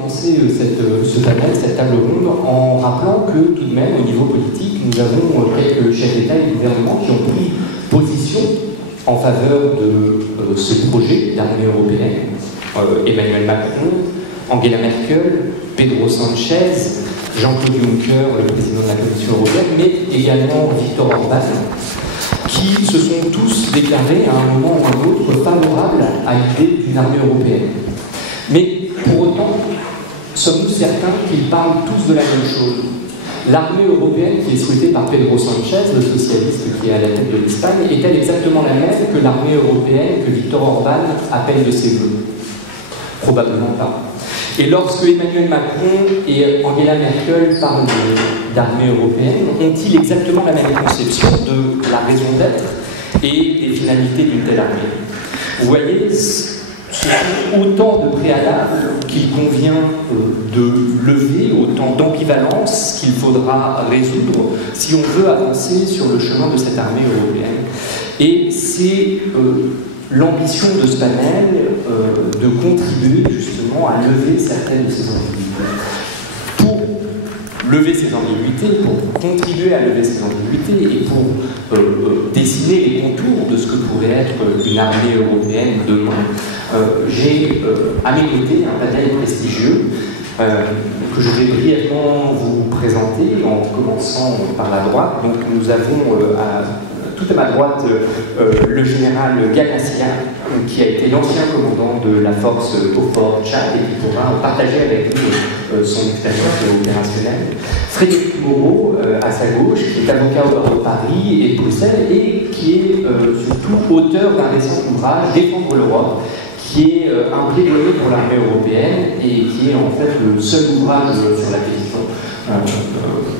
commencer ce panel, cette table ronde, en rappelant que tout de même, au niveau politique, nous avons quelques chefs d'État et de gouvernement qui ont pris position en faveur de ce projet d'armée européenne. Emmanuel Macron, Angela Merkel, Pedro Sanchez, Jean-Claude Juncker, le président de la Commission européenne, mais également Viktor Orban, qui se sont tous déclarés à un moment ou à un autre favorables à l'idée d'une armée européenne. Mais pour autant, sommes-nous certains qu'ils parlent tous de la même chose? L'armée européenne qui est souhaitée par Pedro Sanchez, le socialiste qui est à la tête de l'Espagne, est-elle exactement la même que l'armée européenne que Viktor Orban appelle de ses voeux? Probablement pas. Et lorsque Emmanuel Macron et Angela Merkel parlent d'armée européenne, ont-ils exactement la même conception de la raison d'être et des finalités d'une telle armée? Vous voyez, ce sont autant de préalables qu'il convient de lever, autant d'ambivalence qu'il faudra résoudre si on veut avancer sur le chemin de cette armée européenne. Et c'est l'ambition de ce panel de contribuer justement à lever certaines de ces ambiguïtés. Pour lever ces ambiguïtés, pour contribuer à lever ces ambiguïtés et pour dessiner les contours de ce que pourrait être une armée européenne demain, j'ai à mes côtés un panel prestigieux que je vais brièvement vous présenter en commençant par la droite. Donc nous avons tout à ma droite, le général Galassien, qui a été l'ancien commandant de la force au Fort Tchad et qui pourra partager avec nous son expérience opérationnelle. Frédéric Moreau, à sa gauche, qui est avocat au barreau de Paris et de Bruxelles et qui est surtout auteur d'un récent ouvrage, Défendre l'Europe, qui est un plaidoyer pour l'armée européenne et qui est en fait le seul ouvrage sur la question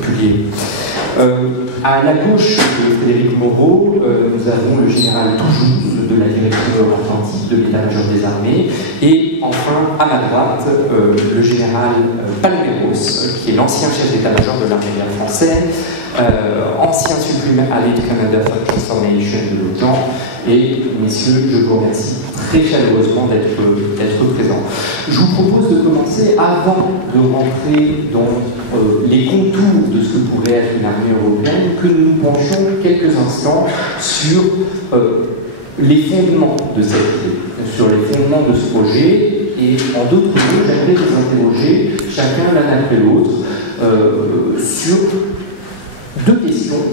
publié. À la gauche de Frédéric Moreau, nous avons le général Toujouz de la direction Atlantique de l'état-major des armées, et enfin à ma droite, le général Palmeiros, qui est l'ancien chef d'état-major de l'armée de l'air française, ancien supplément à l'Aide Canada for Transformation de l'OTAN. Et messieurs, je vous remercie très chaleureusement d'être présents. Je vous propose de commencer, avant de rentrer dans les contours de ce que pourrait être une armée européenne, que nous nous penchions quelques instants sur les fondements de cette idée, sur les fondements de ce projet, et en d'autres mots, j'aimerais vous interroger chacun l'un après l'autre sur deux questions.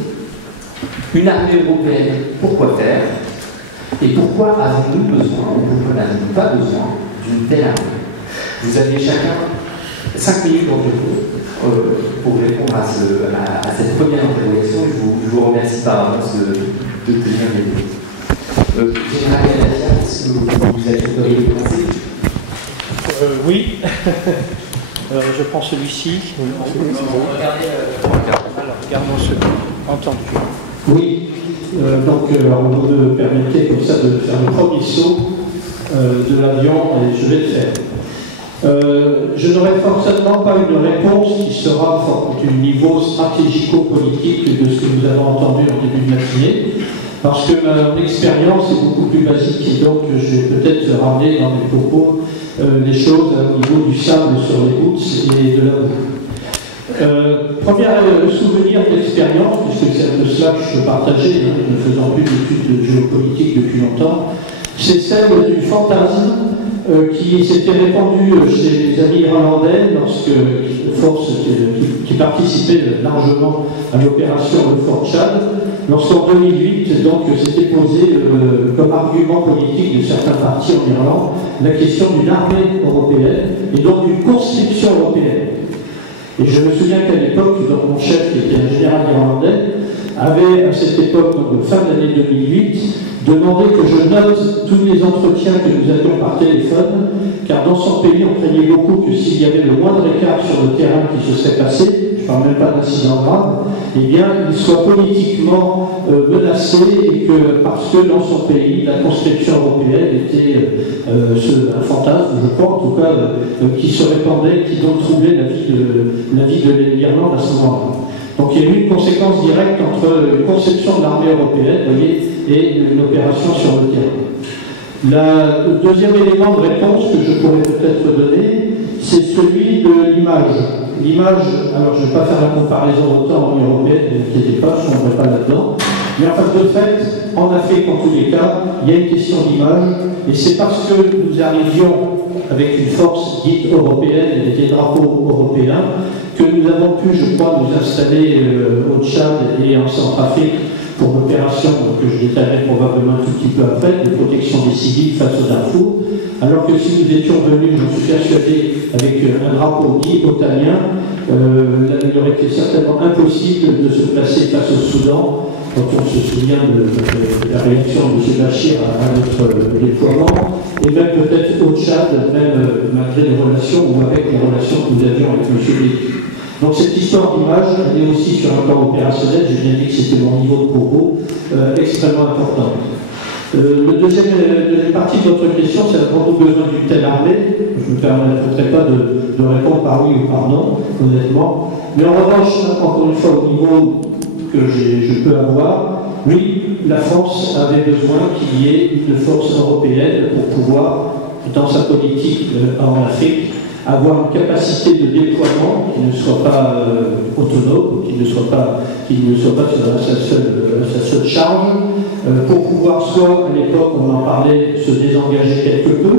Une armée européenne, pourquoi faire? Et pourquoi avons-nous besoin, ou pourquoi n'avons-nous pas besoin d'une telle armée? Vous avez chacun 5 minutes d'environ pour répondre à cette première interrogation. Je vous remercie par avance de tenir les mots. Général Galassien, est-ce que vous accepteriez de commencer? Oui. Je prends celui-ci. Regardons celui entendu. Oui. Donc, on me permettez comme ça de faire le premier saut de l'avion, et je vais le faire. Je n'aurai forcément pas une réponse qui sera du niveau stratégico-politique de ce que nous avons entendu en début de matinée, parce que mon expérience est beaucoup plus basique, et donc je vais peut-être ramener dans mes propos les choses au niveau du sable sur les routes et de la boue. Premier souvenir d'expérience, puisque c'est un peu cela que je peux partager, ne faisant plus d'études géopolitiques depuis longtemps, c'est celle du fantasme qui s'était répandu chez les amis irlandais lorsque forces qui participaient largement à l'opération de Fort Tchad, lorsqu'en 2008, donc, s'était posé comme argument politique de certains partis en Irlande la question d'une armée européenne et donc d'une conscription européenne. Et je me souviens qu'à l'époque, mon chef, qui était un général irlandais, avait à cette époque, donc fin de l'année 2008, demandé que je note tous les entretiens que nous avions par téléphone, car dans son pays, on craignait beaucoup que s'il y avait le moindre écart sur le terrain qui se serait passé, je ne parle même pas d'incident grave, eh bien, il soit politiquement menacé et que, parce que dans son pays, la conscription européenne était un fantasme, je crois, en tout cas, qui se répandait, qui donc troublait la vie de l'Irlande à ce moment-là. Donc il y a eu une conséquence directe entre une conception de l'armée européenne, vous voyez, et une opération sur le terrain. Le deuxième élément de réponse que je pourrais peut-être donner, c'est celui l'image, alors je ne vais pas faire la comparaison autant en européenne, ne vous inquiétez pas, je ne tomberai pas là-dedans, mais en fait, de fait, en Afrique, en tous les cas, il y a une question d'image, et c'est parce que nous arrivions avec une force dite européenne et des drapeaux européens que nous avons pu, je crois, nous installer au Tchad et en Centrafrique pour l'opération que je détaillerai probablement un tout petit peu après, de protection des civils face au Darfour, alors que si nous étions venus, je suis persuadé, avec un drapeau dit otanien, il aurait été certainement impossible de se placer face au Soudan, quand on se souvient de la réaction de M. Bachir à notre déploiement, et même peut-être au Tchad, même malgré les relations ou avec les relations que nous avions avec M. Béki. Donc cette histoire d'image, elle est aussi sur un plan opérationnel, j'ai bien dit que c'était mon niveau de propos, extrêmement importante. La deuxième partie de votre question, c'est avons-nous besoin d'une telle armée? Je ne me permettrai pas de répondre par oui ou par non, honnêtement. Mais en revanche, encore une fois, au niveau que je peux avoir, oui, la France avait besoin qu'il y ait une force européenne pour pouvoir, dans sa politique en Afrique, avoir une capacité de déploiement qui ne soit pas autonome, qui ne soit pas sur sa seule charge, pour pouvoir soit, à l'époque, on en parlait, se désengager quelque peu.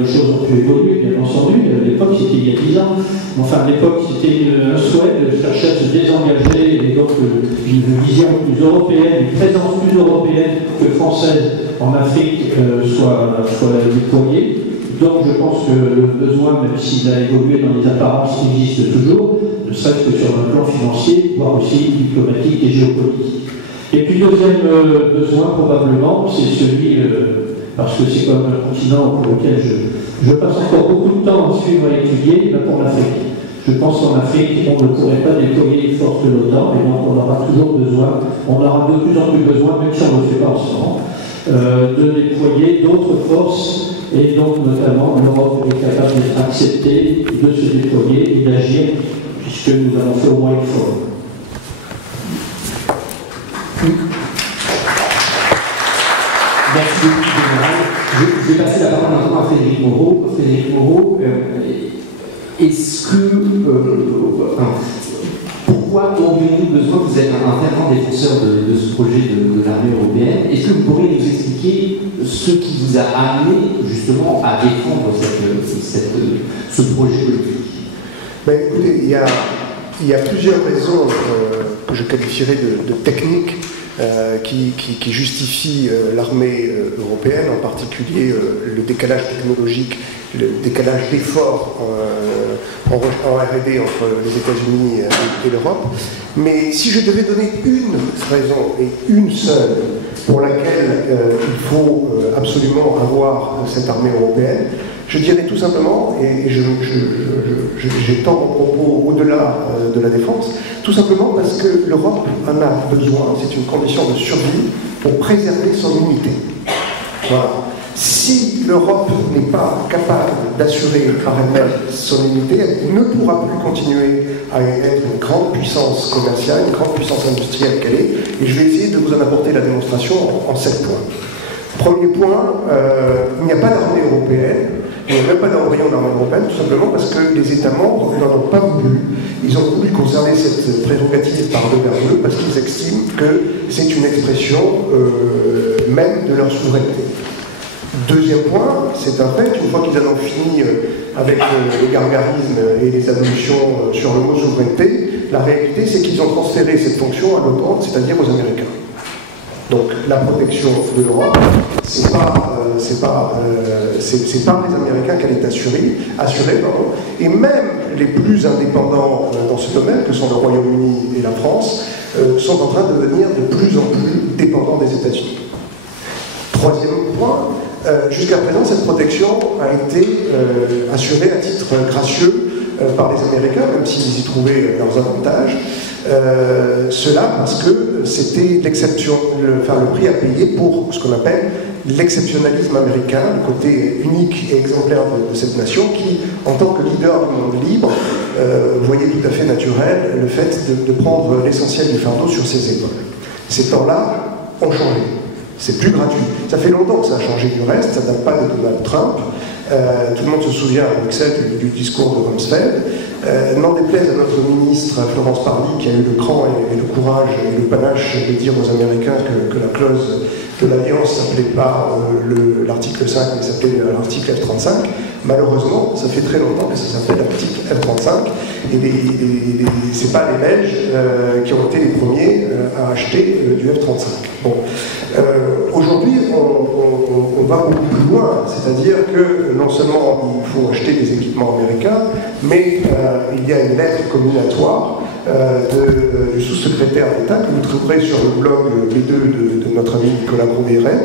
Les choses ont pu évoluer, bien entendu. À l'époque, c'était il y a 10 ans. Enfin, à l'époque, c'était un souhait de chercher à se désengager et donc une vision plus européenne, une présence plus européenne que française en Afrique soit déployée. Donc je pense que le besoin, même s'il a évolué dans les apparences, existe toujours, ne serait-ce que sur un plan financier, voire aussi diplomatique et géopolitique. Et puis deuxième besoin, probablement, c'est celui, parce que c'est comme un continent pour lequel je passe encore beaucoup de temps à suivre et à étudier, pour l'Afrique. Je pense qu'en Afrique, on ne pourrait pas déployer les forces de l'OTAN, et donc on aura toujours besoin, on aura de plus en plus besoin, même si on ne le fait pas en ce moment, de déployer d'autres forces. Et donc, notamment, l'Europe est capable d'être acceptée, de se déployer et d'agir, puisque nous avons fait au moins une fois. Merci beaucoup, général. Je vais passer la parole maintenant à Frédéric Moreau. Frédéric Moreau, est-ce que. Pourquoi aurions-nous besoin, vous êtes un fervent défenseur de ce projet de l'armée européenne, est-ce que vous pourriez nous expliquer ce qui vous a amené justement à défendre ce projet politique? Ben, écoutez, il y a plusieurs raisons que je qualifierais de techniques qui justifient l'armée européenne, en particulier le décalage technologique, le décalage d'efforts en R&D entre les États-Unis et l'Europe. Mais si je devais donner une raison, et une seule, pour laquelle il faut absolument avoir cette armée européenne, je dirais tout simplement, et j'étends mon propos au-delà de la défense, tout simplement parce que l'Europe en a besoin, c'est une condition de survie pour préserver son unité. Voilà. Si l'Europe n'est pas capable d'assurer par elle-même son unité, elle ne pourra plus continuer à être une grande puissance commerciale, une grande puissance industrielle qu'elle est, et je vais essayer de vous en apporter la démonstration en 7 points. Premier point, il n'y a pas d'armée européenne, il n'y a même pas d'embryon d'armée européenne, tout simplement parce que les États membres n'en ont pas voulu. Ils ont voulu conserver cette prérogative par deux, parce qu'ils estiment que c'est une expression même de leur souveraineté. Deuxième point, c'est un fait, une fois qu'ils en ont fini avec le gargarisme et les ablutions sur le mot souveraineté, la réalité c'est qu'ils ont transféré cette fonction à l'OTAN, c'est-à-dire aux Américains. Donc la protection de l'Europe, c'est pas les Américains qu'elle est assurée, et même les plus indépendants dans ce domaine, que sont le Royaume-Uni et la France, sont en train de devenir de plus en plus dépendants des États-Unis. Troisième point, jusqu'à présent, cette protection a été assurée à titre gracieux par les Américains, même s'ils y trouvaient leurs avantages. Cela parce que c'était l'exception, le prix à payer pour ce qu'on appelle l'exceptionnalisme américain, le côté unique et exemplaire de cette nation qui, en tant que leader du monde libre, voyait tout à fait naturel le fait de prendre l'essentiel du fardeau sur ses épaules. Ces temps-là ont changé. C'est plus gratuit. Ça fait longtemps que ça a changé du reste, ça ne date pas de Donald Trump. Tout le monde se souvient à Bruxelles du discours de Rumsfeld. N'en déplaise à notre ministre Florence Parly, qui a eu le cran et le courage et le panache de dire aux Américains que la clause de l'Alliance ne s'appelait pas l'article 5, mais s'appelait l'article F-35. Malheureusement, ça fait très longtemps que ça s'appelle l'article F-35, et ce n'est pas les Belges qui ont été les premiers à acheter du F-35. Bon. Aujourd'hui, on va beaucoup plus loin, c'est-à-dire que non seulement il faut acheter des équipements américains, mais il y a une lettre comminatoire du sous-secrétaire d'État que vous trouverez sur le blog B2 de notre ami Nicolas Grouvéret,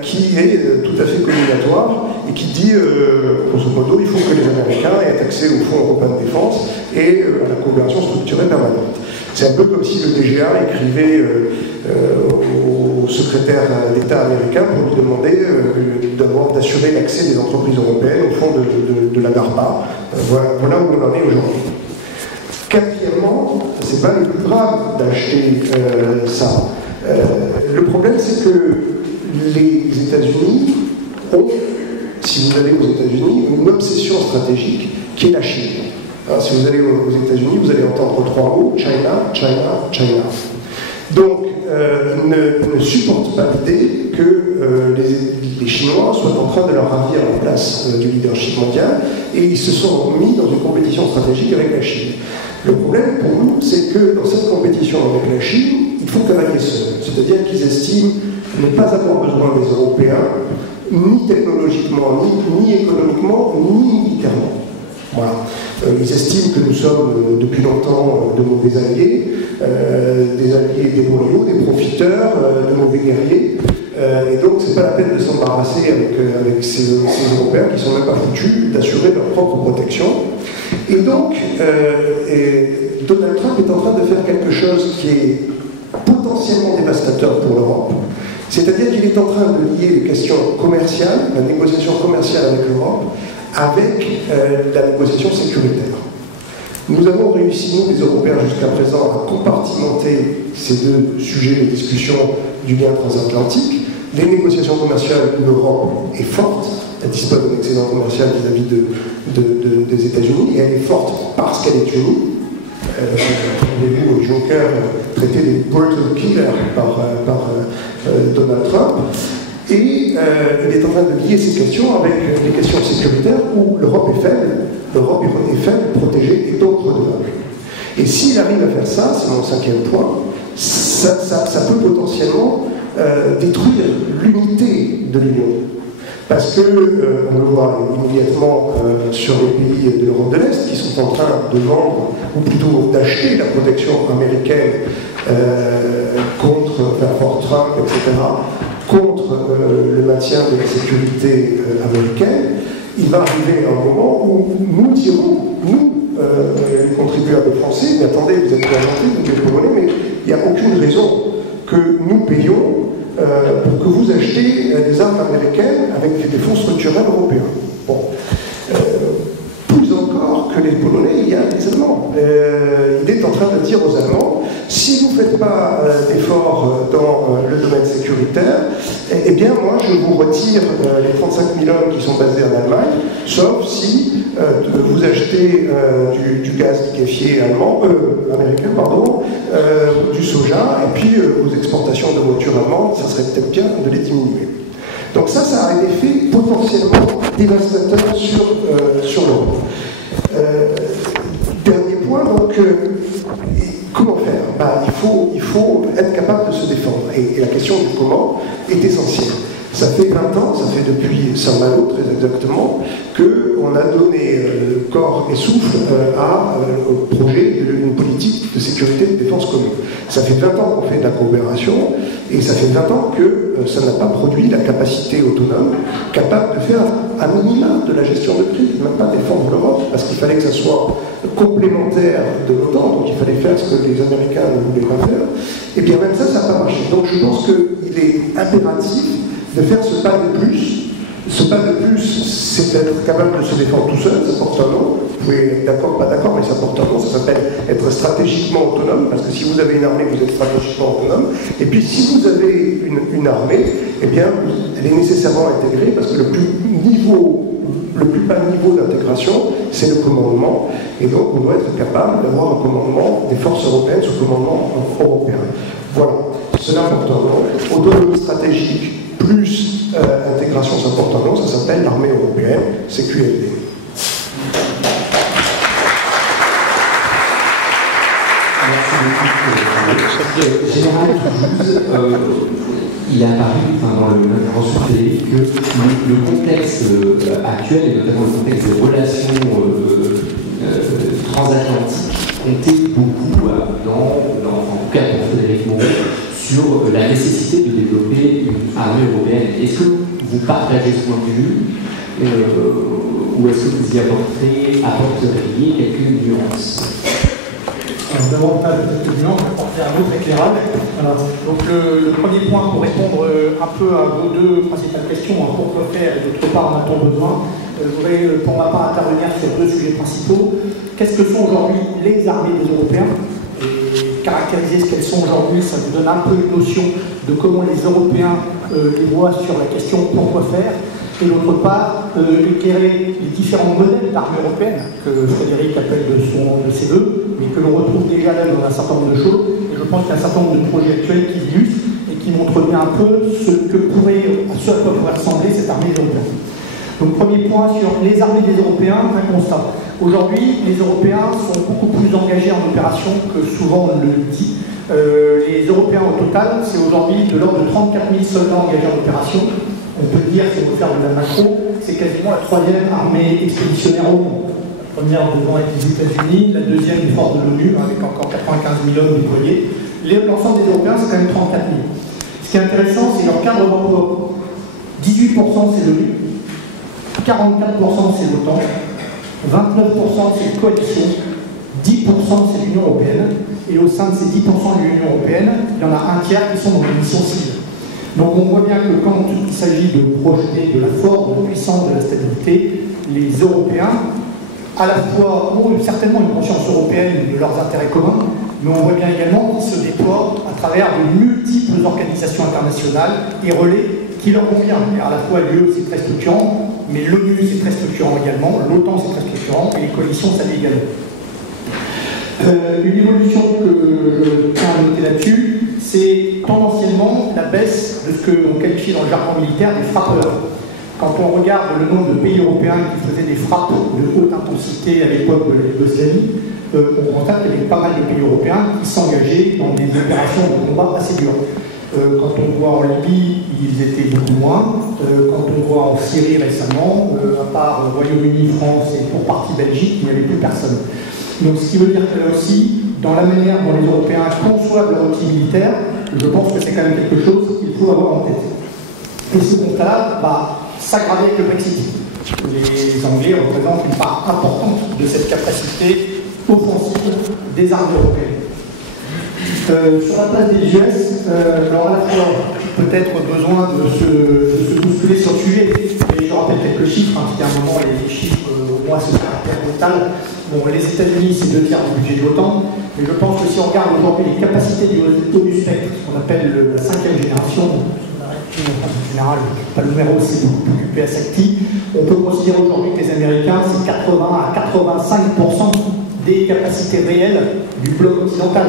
qui est tout à fait comminatoire et qui dit, grosso modo, il faut que les Américains aient accès au Fonds européen de défense et à la coopération structurée permanente. C'est un peu comme si le DGA écrivait au secrétaire d'État américain pour lui demander d'assurer l'accès des entreprises européennes au fond de la DARPA. Voilà où on en est aujourd'hui. Quatrièmement, c'est pas le plus grave d'acheter ça. Le problème, c'est que les États-Unis ont, si vous allez aux États-Unis, une obsession stratégique qui est la Chine. Alors, si vous allez aux États-Unis, vous allez entendre 3 mots: China, China, China. Donc, ils ne supportent pas l'idée que les Chinois soient en train de leur ravir la place du leadership mondial, et ils se sont mis dans une compétition stratégique avec la Chine. Le problème pour nous, c'est que dans cette compétition avec la Chine, il faut cavalier seul. C'est-à-dire qu'ils estiment ne pas avoir besoin des Européens, ni technologiquement, ni économiquement, ni militairement. Voilà. Ils estiment que nous sommes depuis longtemps de mauvais alliés, des alliés déloyaux, des profiteurs, de mauvais guerriers. Et donc, c'est pas la peine de s'embarrasser avec ces Européens qui sont même pas foutus d'assurer leur propre protection. Et donc, Donald Trump est en train de faire quelque chose qui est potentiellement dévastateur pour l'Europe. C'est-à-dire qu'il est en train de lier les questions commerciales, la négociation commerciale avec l'Europe, avec la négociation sécuritaire. Nous avons réussi, nous les Européens jusqu'à présent, à compartimenter ces deux sujets de discussion du lien transatlantique. Les négociations commerciales, l'Europe est forte, elle dispose d'un excédent commercial vis-à-vis des États-Unis, et elle est forte parce qu'elle est unie. Avez-vous Juncker traité des brutal killers par Donald Trump, et il est en train de lier ces questions avec les questions sécuritaires où l'Europe est faible, protégée et donc redevable. Et s'il arrive à faire ça, c'est mon 5e point, ça peut potentiellement détruire l'unité de l'Union. Parce que, on le voit immédiatement sur les pays de l'Europe de l'Est qui sont en train de vendre, ou plutôt d'acheter la protection américaine contre Fort Trump, etc., contre le maintien de la sécurité américaine. Il va arriver un moment où nous dirons, nous, les contribuables français, mais attendez, vous êtes bien gentils, vous êtes polonais, mais il n'y a aucune raison que nous payons pour que vous achetiez des armes américaines avec des fonds structurels européens. Bon. Plus encore que les Polonais, il y a les Allemands. Il est en train de dire aux Allemands, si vous ne faites pas d'efforts dans le domaine sécuritaire, eh bien moi je vous retire les 35 000 hommes qui sont basés en Allemagne, sauf si vous achetez du gaz liquéfié américain, du soja, et puis vos exportations de voitures allemandes, ça serait peut-être bien de les diminuer. Donc ça a un effet potentiellement dévastateur sur l'Europe. Dernier point, donc, comment faire? Il faut être capable de se défendre. Et la question du comment est essentielle. Ça fait 20 ans, ça fait depuis Saint-Malo, très exactement, qu'on a donné corps et souffle au projet d'une politique de sécurité et de défense commune. Ça fait 20 ans qu'on fait de la coopération, et ça fait 20 ans que ça n'a pas produit la capacité autonome capable de faire à minima de la gestion de crise, même pas défendre l'Europe, parce qu'il fallait que ça soit complémentaire de l'OTAN, donc il fallait faire ce que les Américains ne voulaient pas faire. Et bien même ça n'a pas marché. Donc je pense qu'il est impératif de faire ce pas de plus. Ce pas de plus, c'est être capable de se défendre tout seul, ça porte un nom. Vous pouvez être d'accord, pas d'accord, mais ça porte un nom. Ça s'appelle être stratégiquement autonome, parce que si vous avez une armée, vous êtes stratégiquement autonome. Et puis si vous avez une armée, eh bien, elle est nécessairement intégrée, parce que le plus niveau le plus bas niveau d'intégration, c'est le commandement, et donc on doit être capable d'avoir un commandement des forces européennes sous commandement européen. Voilà, c'est important. Autonomie stratégique plus intégration, c'est important. Ça s'appelle l'armée européenne, c'est QFD. Général Toulouse, il est apparu dans l'intervention télé que le contexte actuel, et notamment le contexte des relations transatlantiques, comptait beaucoup en tout cas pour Frédéric Moreau, sur la nécessité de développer une armée européenne. Est-ce que vous partagez ce point de vue ou est-ce que vous y apporteriez quelques nuances? Davantage de quelques nuances, je vais apporter un autre éclairage. Voilà. Donc le premier point, pour répondre un peu à vos deux principales questions, pourquoi faire et d'autre part en a-t-on besoin, je voudrais pour ma part intervenir sur deux sujets principaux. Qu'est-ce que sont aujourd'hui les armées des Européens? Et caractériser ce qu'elles sont aujourd'hui, ça nous donne un peu une notion de comment les Européens les voient sur la question pourquoi faire. Et d'autre part, éclairer les différents modèles d'armée européenne que Frédéric appelle de ses voeux, mais que l'on retrouve déjà là dans un certain nombre de choses. Et je pense qu'il y a un certain nombre de projets actuels qui illustrent et qui montrent bien un peu ce à quoi pourrait ressembler cette armée européenne. Donc premier point sur les armées des Européens, un constat. Aujourd'hui, les Européens sont beaucoup plus engagés en opération que souvent on le dit. Les Européens au total, c'est aujourd'hui de l'ordre de 34 000 soldats engagés en opération. On peut dire, si on veut faire de la macro, c'est quasiment la troisième armée expéditionnaire au monde. La première devant être les États-Unis, la deuxième une force de l'ONU, avec encore 95 000 hommes déployés. L'ensemble des Européens, c'est quand même 34 000. Ce qui est intéressant, c'est leur cadre d'emploi. 18% c'est l'ONU, 44% c'est l'OTAN, 29% c'est les coalitions, 10% c'est l'Union européenne, et au sein de ces 10% de l'Union européenne, il y en a un tiers qui sont dans les missions civiles. Donc on voit bien que quand il s'agit de projeter de la force, de la puissance, de la stabilité, les Européens, à la fois, ont certainement une conscience européenne de leurs intérêts communs, mais on voit bien également qu'ils se déploient à travers de multiples organisations internationales et relais qui leur conviennent. À la fois l'UE c'est très structurant, mais l'ONU c'est très structurant également, l'OTAN c'est très structurant, et les coalitions ça l'est également. Une évolution que je tiens à noter là-dessus, c'est tendanciellement la baisse de ce que l'on qualifie dans le jargon militaire des frappeurs. Quand on regarde le nombre de pays européens qui faisaient des frappes de haute intensité à l'époque de la Yougoslavie, on constate qu'il y avait pas mal de pays européens qui s'engageaient dans des opérations de combat assez dures. Quand on voit en Libye, ils étaient beaucoup moins. Quand on voit en Syrie récemment, à part Royaume-Uni, France et pour partie Belgique, il n'y avait plus personne. Donc ce qui veut dire que là aussi, dans la manière dont les Européens conçoivent leur outil militaire, je pense que c'est quand même quelque chose qu'il faut avoir en tête. Et ce constat va s'aggraver avec le Brexit. Les Anglais représentent une part importante de cette capacité offensive des armées européennes. Sur la place des US, alors à la fois peut-être besoin de se bousculer sur le sujet, et je rappelle quelques chiffres, parce qu'à un moment les chiffres au moins ce caractère total. Bon, les États-Unis c'est 2 tiers du budget de l'OTAN, mais je pense que si on regarde aujourd'hui les capacités du spectre, ce qu'on appelle la 5e génération, en général, pas le numéro, c'est beaucoup plus QPS actif, on peut considérer aujourd'hui que les Américains c'est 80 à 85% des capacités réelles du bloc occidental.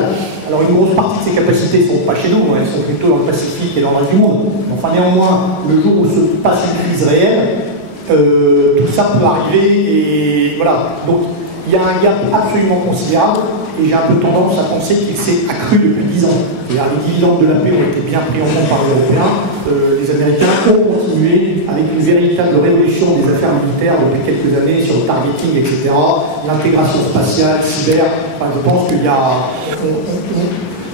Alors une grosse partie de ces capacités ne sont pas chez nous, elles sont plutôt dans le Pacifique et dans le reste du monde. Enfin néanmoins, le jour où se passe une crise réelle, tout ça peut arriver et voilà. Donc il y a un gap absolument considérable et j'ai un peu tendance à penser qu'il s'est accru depuis 10 ans. Les dividendes de la paix ont été bien pris en compte par les Européens. Les Américains ont continué avec une véritable révolution des affaires militaires depuis quelques années sur le targeting, etc., l'intégration spatiale, cyber. Enfin, je pense qu'il y a...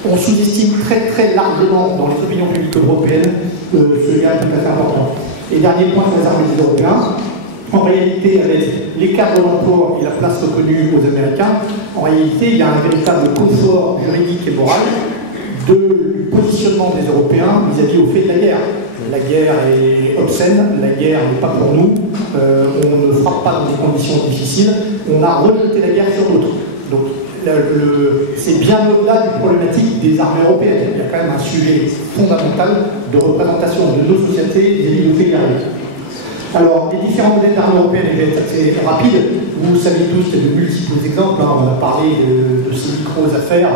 On sous-estime très très largement dans les opinions publiques européennes ce gap tout à fait important. Et dernier point sur les armées des Européens. En réalité, avec les cadres d'emploi et la place reconnue aux Américains, en réalité, il y a un véritable confort juridique et moral du positionnement des Européens vis-à-vis au fait de la guerre. La guerre est obscène, la guerre n'est pas pour nous, on ne frappe pas dans des conditions difficiles, on a rejeté la guerre sur d'autres. Donc, c'est bien au-delà du problématique des armées européennes. Il y a quand même un sujet fondamental de représentation de nos sociétés vis-à-vis du fait de la guerre. Alors, les différents modèles d'armée européenne, je vais être assez rapide. Vous savez tous qu'il y a de multiples exemples. Hein. On a parlé de ces micro-affaires.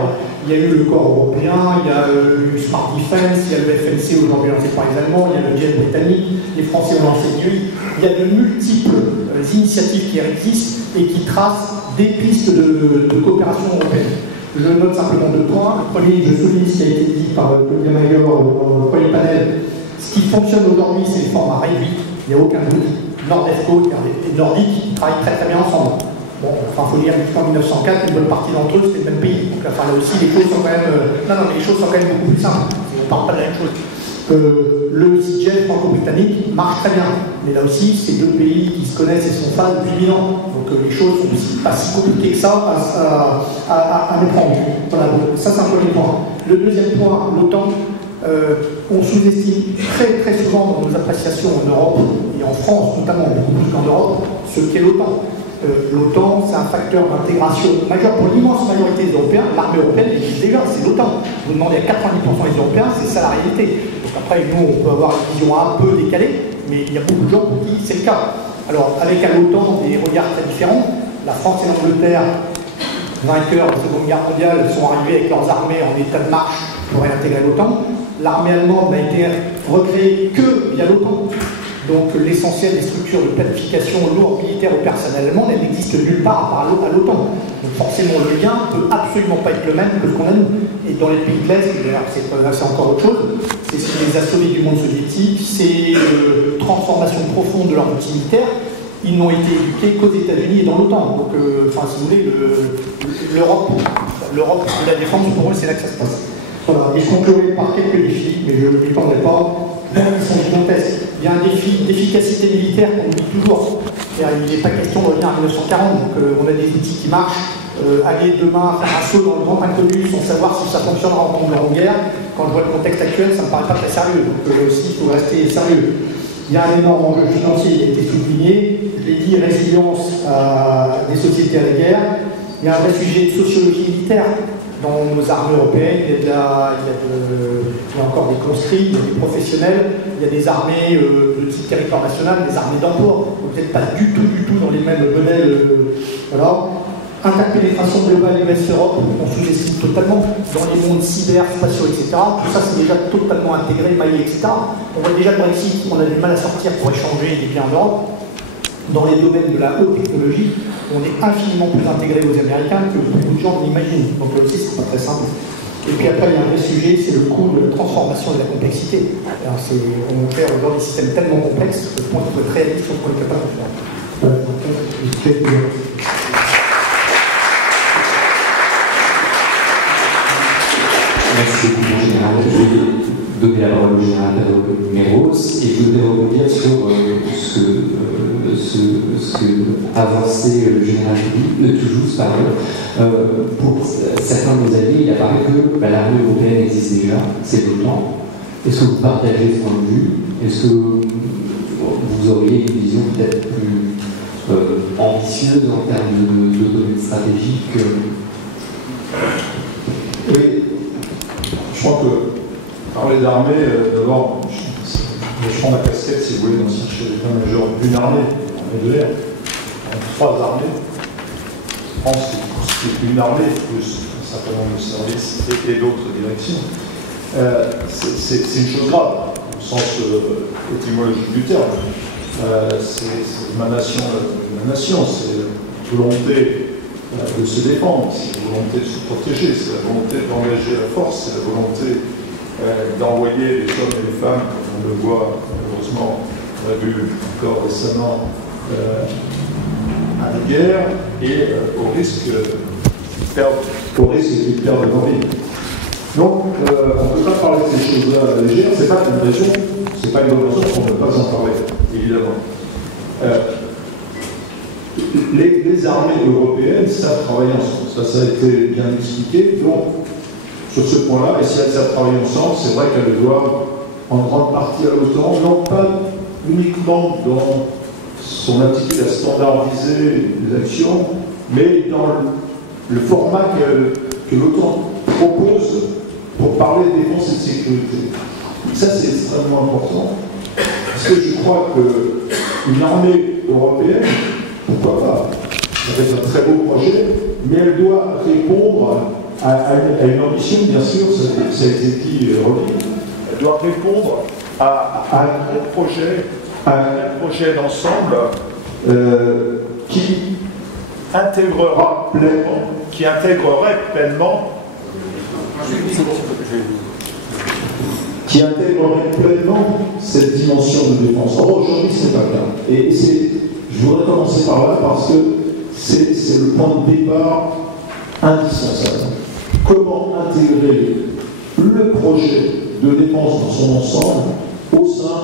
Il y a eu le corps européen, il y a eu Smart Defense, il y a le FNC aujourd'hui lancé par les Allemands, il y a le jet britannique, les Français ont lancé lui. Il y a de multiples initiatives qui existent et qui tracent des pistes de coopération européenne. Je note simplement 2 points. Le premier, je souligne ce qui a été dit par Claudia Mayer dans le premier panel. Ce qui fonctionne aujourd'hui, c'est le format réduit. Il n'y a aucun doute. Nordefco et Nordique travaillent très bien ensemble. Bon, enfin, il faut dire qu'en 1904, une bonne partie d'entre eux, c'était le même pays. Donc, enfin, là aussi, les choses sont quand même... mais les choses sont quand même beaucoup plus simples. On ne parle pas de la même chose. Le CIGEL franco-britannique marche très bien. Mais là aussi, c'est 2 pays qui se connaissent et sont fans depuis 1000 ans. Donc, les choses sont aussi pas si compliquées que ça à mettre en vue. Voilà, donc, ça, c'est un premier point. Le deuxième point, l'OTAN. On sous-estime très souvent dans nos appréciations en Europe, et en France notamment, beaucoup plus qu'en Europe, ce qu'est l'OTAN. L'OTAN, c'est un facteur d'intégration majeur pour l'immense majorité des Européens. L'armée européenne existe déjà, c'est l'OTAN. Vous demandez à 90% des Européens, c'est ça la réalité. Donc après, nous, on peut avoir une vision un peu décalée, mais il y a beaucoup de gens pour qui c'est le cas. Alors, avec à l'OTAN des regards très différents, la France et l'Angleterre, vainqueurs de la Seconde Guerre mondiale, sont arrivés avec leurs armées en état de marche pour réintégrer l'OTAN. L'armée allemande n'a été recréée que via l'OTAN. Donc l'essentiel des structures de planification lourde militaire au personnel allemand, elle n'existe nulle part à l'OTAN. Donc forcément le lien ne peut absolument pas être le même que ce qu'on a nous. Et dans les pays de l'Est, c'est encore autre chose, c'est ce qui les a sauvés du monde soviétique, c'est transformation profonde de leur outil militaire. Ils n'ont été éduqués qu'aux États-Unis et dans l'OTAN. Donc, enfin, si vous voulez, l'Europe de la défense, pour eux, c'est là que ça se passe. Voilà. Et je conclurai par quelques défis, mais je ne m'y prendrai pas. Ils sont gigantesques. Il y a un défi d'efficacité militaire qu'on dit toujours. Il n'est pas question de revenir à 1940. Donc, on a des outils qui marchent. Aller demain faire un saut dans le grand inconnu sans savoir si ça fonctionnera en temps de guerre, quand je vois le contexte actuel, ça ne me paraît pas très sérieux. Donc, aussi, il faut rester sérieux. Il y a un énorme enjeu financier qui a été souligné. Je l'ai dit, résilience des sociétés à la guerre. Il y a un vrai sujet de sociologie militaire. Dans nos armées européennes, il y a encore des conscrits, il y a des professionnels, il y a des armées de type territoire national, des armées d'emploi. Vous n'êtes pas du tout dans les mêmes modèles. Voilà. Interpénétration globale US-Europe, on sous-estime totalement. Dans les mondes cyber, spatiaux, etc. Tout ça, c'est déjà totalement intégré, maillé, etc. On voit déjà le Brexit, on a du mal à sortir pour échanger des biens en Europe. Dans les domaines de la haute technologie, on est infiniment plus intégré aux Américains que beaucoup de gens l'imaginent. Donc là aussi, c'est pas très simple. Et puis après, il y a un vrai sujet, c'est le coût de la transformation et de la complexité. On fait aujourd'hui des systèmes tellement complexes que je pense qu'il faut être réaliste sur ce qu'on est capable de faire. Merci beaucoup, mon général. Je vais donner la parole au général Méros et je voudrais rebondir sur ce que avançait le général Toulouse. Pour certains de nos amis, il apparaît que l'armée européenne existe déjà, c'est l'OTAN. Est-ce que vous partagez ce point de vue? Est-ce que vous auriez une vision peut-être plus ambitieuse en termes d'autonomie stratégique? Oui. Je crois que parler d'armée, d'abord, je prends ma casquette, si vous voulez, d'ancien chef d'état-major d'une armée de l'air, 3 armées. France, c'est une armée, plus un certain nombre de services et d'autres directions. C'est une chose grave, au sens étymologique du terme. C'est ma nation, c'est la volonté de se défendre, c'est la volonté de se protéger, c'est la volonté d'engager la force, c'est la volonté d'envoyer les hommes et les femmes, comme on le voit malheureusement, on a vu encore récemment à la guerre et au risque qu'ils perdent leur vie. Donc, on ne peut pas parler de ces choses-là à la légère, c'est pas une raison, c'est pas une bonne raison pour ne pas en parler, évidemment. Les armées européennes savent travailler ensemble, ça a été bien expliqué. Donc, sur ce point-là, et si elles savent travailler ensemble, c'est vrai qu'elles doivent en grande partie à l'OTAN, non pas uniquement dans son aptitude à standardiser les actions, mais dans le format que l'OTAN propose pour parler de défense et de sécurité. Ça, c'est extrêmement important. Parce que je crois qu'une armée européenne, pourquoi pas, ça va être un très beau projet, mais elle doit répondre à une ambition, bien sûr, ça a été dit, elle doit répondre à un projet d'ensemble qui intégrerait pleinement cette dimension de défense. Or, aujourd'hui, ce n'est pas le cas. Et je voudrais commencer par là parce que c'est le point de départ indispensable. Comment intégrer le projet de défense dans son ensemble au sein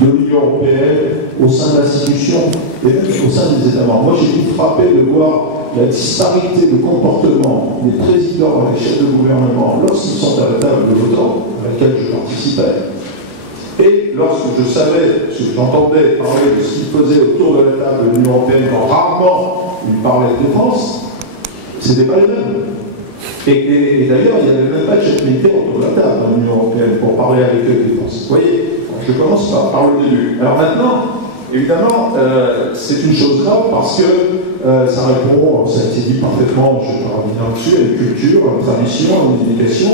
de l'Union européenne, au sein de l'institution et même au sein des États membres. Moi, j'ai été frappé de voir la disparité de comportement des présidents et des chefs de gouvernement lorsqu'ils sont à la table de l'OTAN, à laquelle je participais, et lorsque je savais, j'entendais parler de ce qu'ils faisaient autour de la table de l'Union européenne, quand rarement ils parlaient de défense, ce n'était pas les mêmes. Et d'ailleurs, il n'y avait même pas de chef militaire autour de la table dans l'Union européenne pour parler avec eux de défense. Vous voyez, je commence par le début. Alors maintenant, évidemment, c'est une chose grave parce que ça répond, ça a été dit parfaitement, je vais pas revenir dessus, à une culture, à une tradition, à une éducation,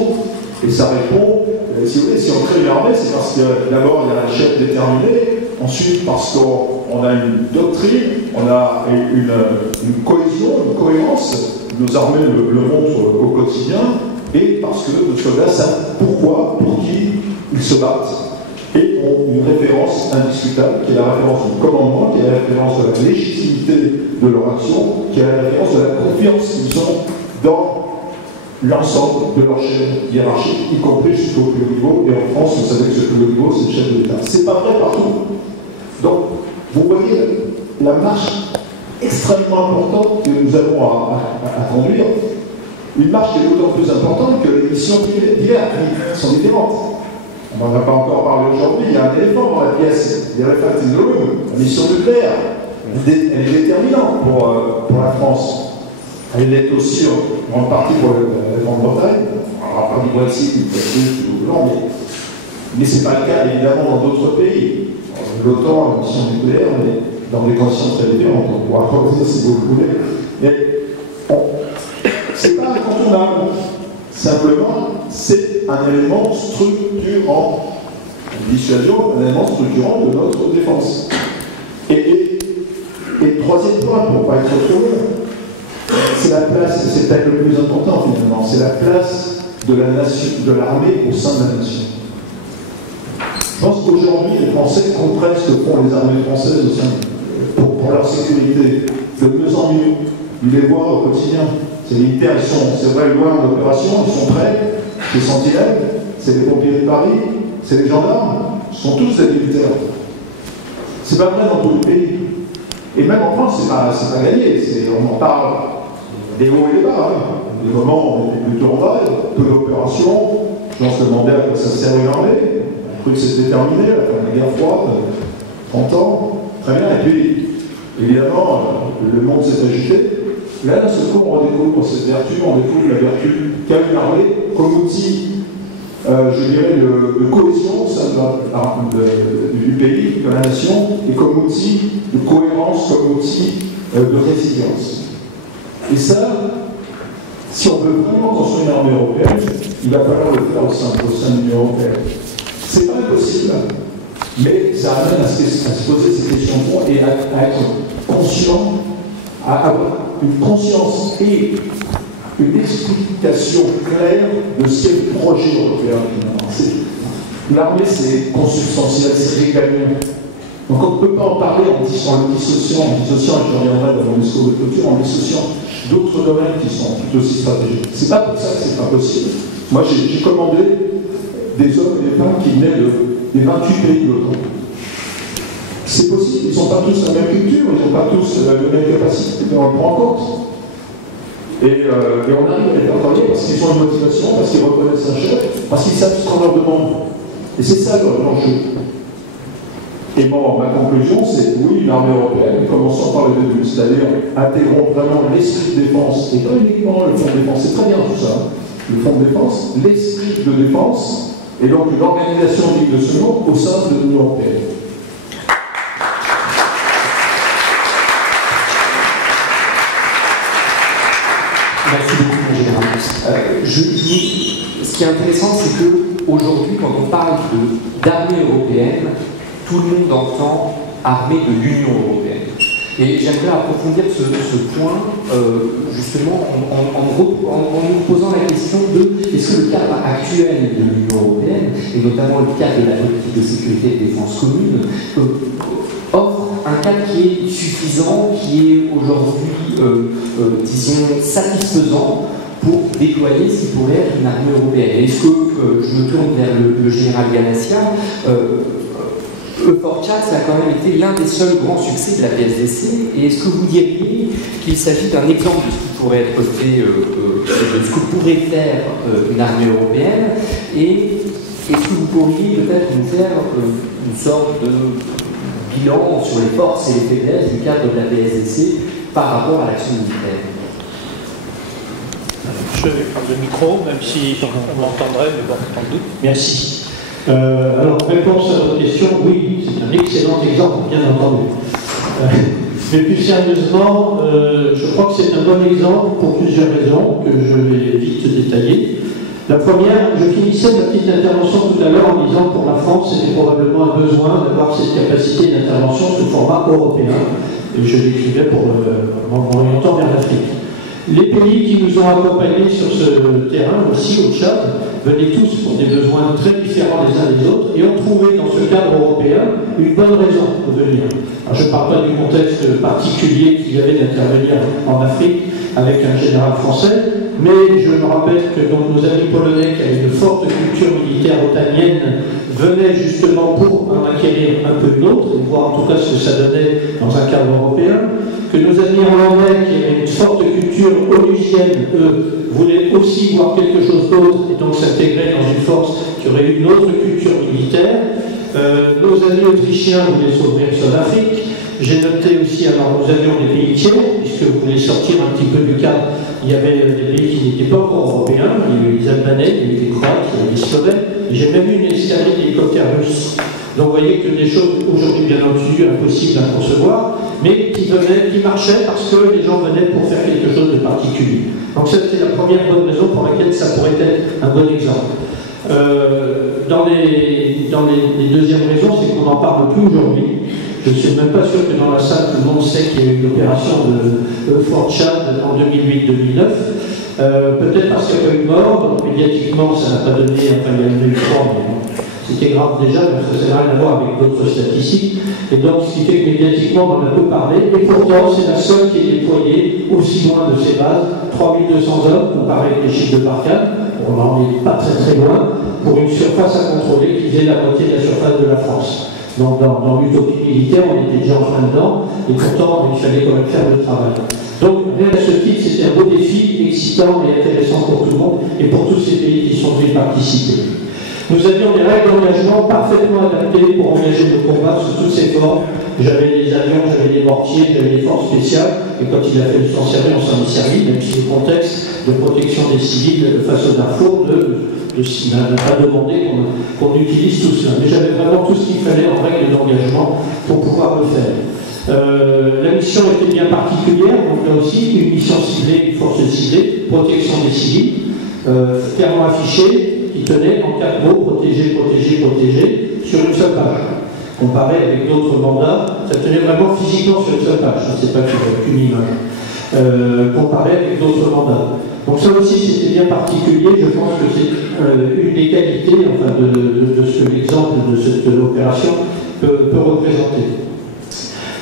et ça répond, si vous voulez, si on crée une armée, c'est parce que d'abord il y a un chef déterminé, ensuite parce qu'on a une doctrine, on a une cohésion, une cohérence, nos armées le montrent au quotidien, et parce que nos soldats savent pourquoi, pour qui ils se battent, et ont une référence indiscutable, qui est la référence du commandement, qui est la référence de la légitimité de leur action, qui est la référence de la confiance qu'ils ont dans l'ensemble de leur chaîne hiérarchique, y compris jusqu'au plus haut niveau. Et en France, vous savez que ce plus haut niveau, c'est le chef de l'État. C'est pas vrai partout. Donc, vous voyez la marche extrêmement importante que nous avons à conduire. Une marche qui est d'autant plus importante que les missions d'hier sont différentes. On n'en a pas encore parlé aujourd'hui, il y a un éléphant dans la pièce, l'éléphant in the room, la mission nucléaire. Elle est déterminante pour la France. Elle l'est aussi en grande partie pour la Grande-Bretagne. On n'aura pas du Brexit, du Brexit, du blanc, mais ce n'est pas le cas évidemment dans d'autres pays. L'OTAN, la mission nucléaire, mais dans des conditions très différentes. On pourra revenir si vous le voulez. Mais c'est pas incontournable. Simplement, c'est un élément structurant, dissuasion, un élément structurant de notre défense. Et troisième point, pour ne pas être trop long, c'est la place, c'est peut-être le plus important finalement, c'est la place de la nation, de l'armée au sein de la nation. Je pense qu'aujourd'hui, les Français comprennent ce que font les armées françaises au sein, pour leur sécurité, de mieux en mieux. Ils les voient au quotidien. Ces militaires, c'est vrai, loin en opération, ils sont prêts, les sentinelles, c'est les pompiers de Paris, c'est les gendarmes, ce sont tous des militaires. C'est pas vrai dans tout le pays. Et même en France, c'est pas gagné. On en parle des hauts et des bas. Hein. Des moments où on est plutôt en bas, peu d'opérations. Je pense demander à quoi ça sert une armée. On a cru que c'était terminé, la fin de la guerre froide, 30 ans. Très bien. Et puis, évidemment, le monde s'est agité. Là, d'un seul coup, on redécouvre cette vertu, on découvre la vertu qu'a une armée comme outil, je dirais, de cohésion au sein du pays, de la nation, et comme outil de cohérence, comme outil de résilience. Et ça, si on veut vraiment construire une armée européenne, il va falloir le faire au sein de l'Union européenne. C'est pas impossible, mais ça amène à se poser ces questions de fond et à être conscient, à avoir une conscience et une explication claire de ce qu'est le projet européen. L'armée, c'est consubstantiel, c'est régalien. Donc on ne peut pas en parler en le dissociant, et je reviendrai dans mon discours de clôture, en dissociant d'autres domaines qui sont tout aussi stratégiques. C'est pas pour ça que c'est pas possible. Moi, j'ai commandé des hommes et des femmes qui venaient des 28 pays de l'OTAN. C'est possible, ils ne sont pas tous la même culture, ils n'ont pas tous la même capacité, mais on le prend en compte. Et on arrive à les faire travailler parce qu'ils ont une motivation, parce qu'ils reconnaissent un chef, parce qu'ils savent ce qu'on leur demande. Et c'est ça l'enjeu. Et bon, ma conclusion, c'est oui, une armée européenne, commençons par le début, c'est-à-dire intégrons vraiment l'esprit de défense, et pas uniquement le fonds de défense, c'est très bien tout ça, le fonds de défense, l'esprit de défense, et donc une organisation digne de ce nom au sein de l'Union européenne. Merci beaucoup, mon général. Ce qui est intéressant, c'est qu'aujourd'hui, quand on parle d'armée européenne, tout le monde entend armée de l'Union européenne. Et j'aimerais approfondir ce point, justement, en nous posant la question de est-ce que le cadre actuel de l'Union européenne, et notamment le cadre de la politique de sécurité et de défense commune, offre un cadre qui est suffisant, qui est aujourd'hui, disons, satisfaisant pour déployer ce qui pourrait être une armée européenne. Est-ce que, je me tourne vers le général Ganassia, Euphor Chats a quand même été l'un des seuls grands succès de la PSDC, et est-ce que vous diriez qu'il s'agit d'un exemple de ce qui pourrait être fait, de ce que pourrait faire une armée européenne, et est-ce que vous pourriez peut-être nous faire une sorte de bilan sur les forces et les faiblesses du cadre de la PSDC par rapport à l'action militaire? Je vais prendre le micro, même si on m'entendrait, mais bon, sans doute. Merci. Alors, réponse à votre question, oui, c'est un excellent exemple, bien entendu. Mais plus sérieusement, je crois que c'est un bon exemple pour plusieurs raisons que je vais vite détailler. La première, je finissais ma petite intervention tout à l'heure en disant que pour la France, c'était probablement un besoin d'avoir cette capacité d'intervention sous format européen. Et je l'écrivais en m'orientant vers l'Afrique. Les pays qui nous ont accompagnés sur ce terrain, aussi au Tchad, venaient tous pour des besoins très différents les uns des autres et ont trouvé dans ce cadre européen une bonne raison de venir. Alors, je ne parle pas du contexte particulier qu'il y avait d'intervenir en Afrique avec un général français, mais je me rappelle que donc, nos amis polonais qui avaient une forte culture militaire otanienne venaient justement pour en acquérir un peu une autre, et voir en tout cas ce que ça donnait dans un cadre européen, que nos amis hollandais qui avaient une forte culture onusienne, eux, voulaient aussi voir quelque chose d'autre et donc s'intégrer dans une force qui aurait une autre culture militaire. Nos amis autrichiens voulaient s'ouvrir sur l'Afrique. J'ai noté aussi, alors nous avions des pays tiers, puisque vous voulez sortir un petit peu du cadre, il y avait des pays qui n'étaient pas encore européens, il y avait les Albanais, il y avait les Croates, il y avait les Slovènes, et j'ai même eu une escadrille d'hélicoptères russes. Donc vous voyez que des choses aujourd'hui bien entendu impossibles à concevoir, mais qui marchaient parce que les gens venaient pour faire quelque chose de particulier. Donc ça c'est la première bonne raison pour laquelle ça pourrait être un bon exemple. Dans les deuxièmes raisons, c'est qu'on n'en parle plus aujourd'hui. Je ne suis même pas sûr que dans la salle, tout le monde sait qu'il y a eu une opération de Euphor Chats en 2008-2009. Peut-être parce qu'il n'y a pas eu de mort, donc médiatiquement ça n'a pas donné, enfin il y a eu 3, mais c'était grave déjà, mais ça n'a rien à voir avec d'autres statistiques. Et donc ce qui fait que médiatiquement on en a peu parlé, et pourtant c'est la seule qui est déployée aussi loin de ses bases, 3200 hommes, comparé avec les chiffres de Barkhane, on n'en est pas très très loin, pour une surface à contrôler qui faisait la moitié de la surface de la France. Donc dans l'utopie militaire, on était déjà en plein dedans, et pourtant il fallait quand même faire le travail. Donc rien à ce titre, c'était un beau défi, excitant et intéressant pour tout le monde, et pour tous ces pays qui sont venus participer. Nous avions des règles d'engagement parfaitement adaptées pour engager nos combats sous toutes ces formes. J'avais des avions, j'avais des mortiers, j'avais des forces spéciales, et quand il a fallu s'en servir, on s'en est servi, même si le contexte de protection des civils face au Darfour n'a pas demandé qu'on utilise tout cela. Mais j'avais vraiment tout ce qu'il fallait en règle d'engagement pour pouvoir le faire. La mission était bien particulière, donc là aussi, une mission ciblée, une force ciblée, protection des civils, clairement affichée, qui tenait en 4 mots, protéger, protéger, protéger, sur une seule page. Comparé avec d'autres mandats, ça tenait vraiment physiquement sur une seule page, je ne sais pas qu'il n'y a qu'une image. Comparé avec d'autres mandats. Donc ça aussi c'était bien particulier, je pense que c'est une des qualités enfin, de l'exemple de cette opération peut représenter.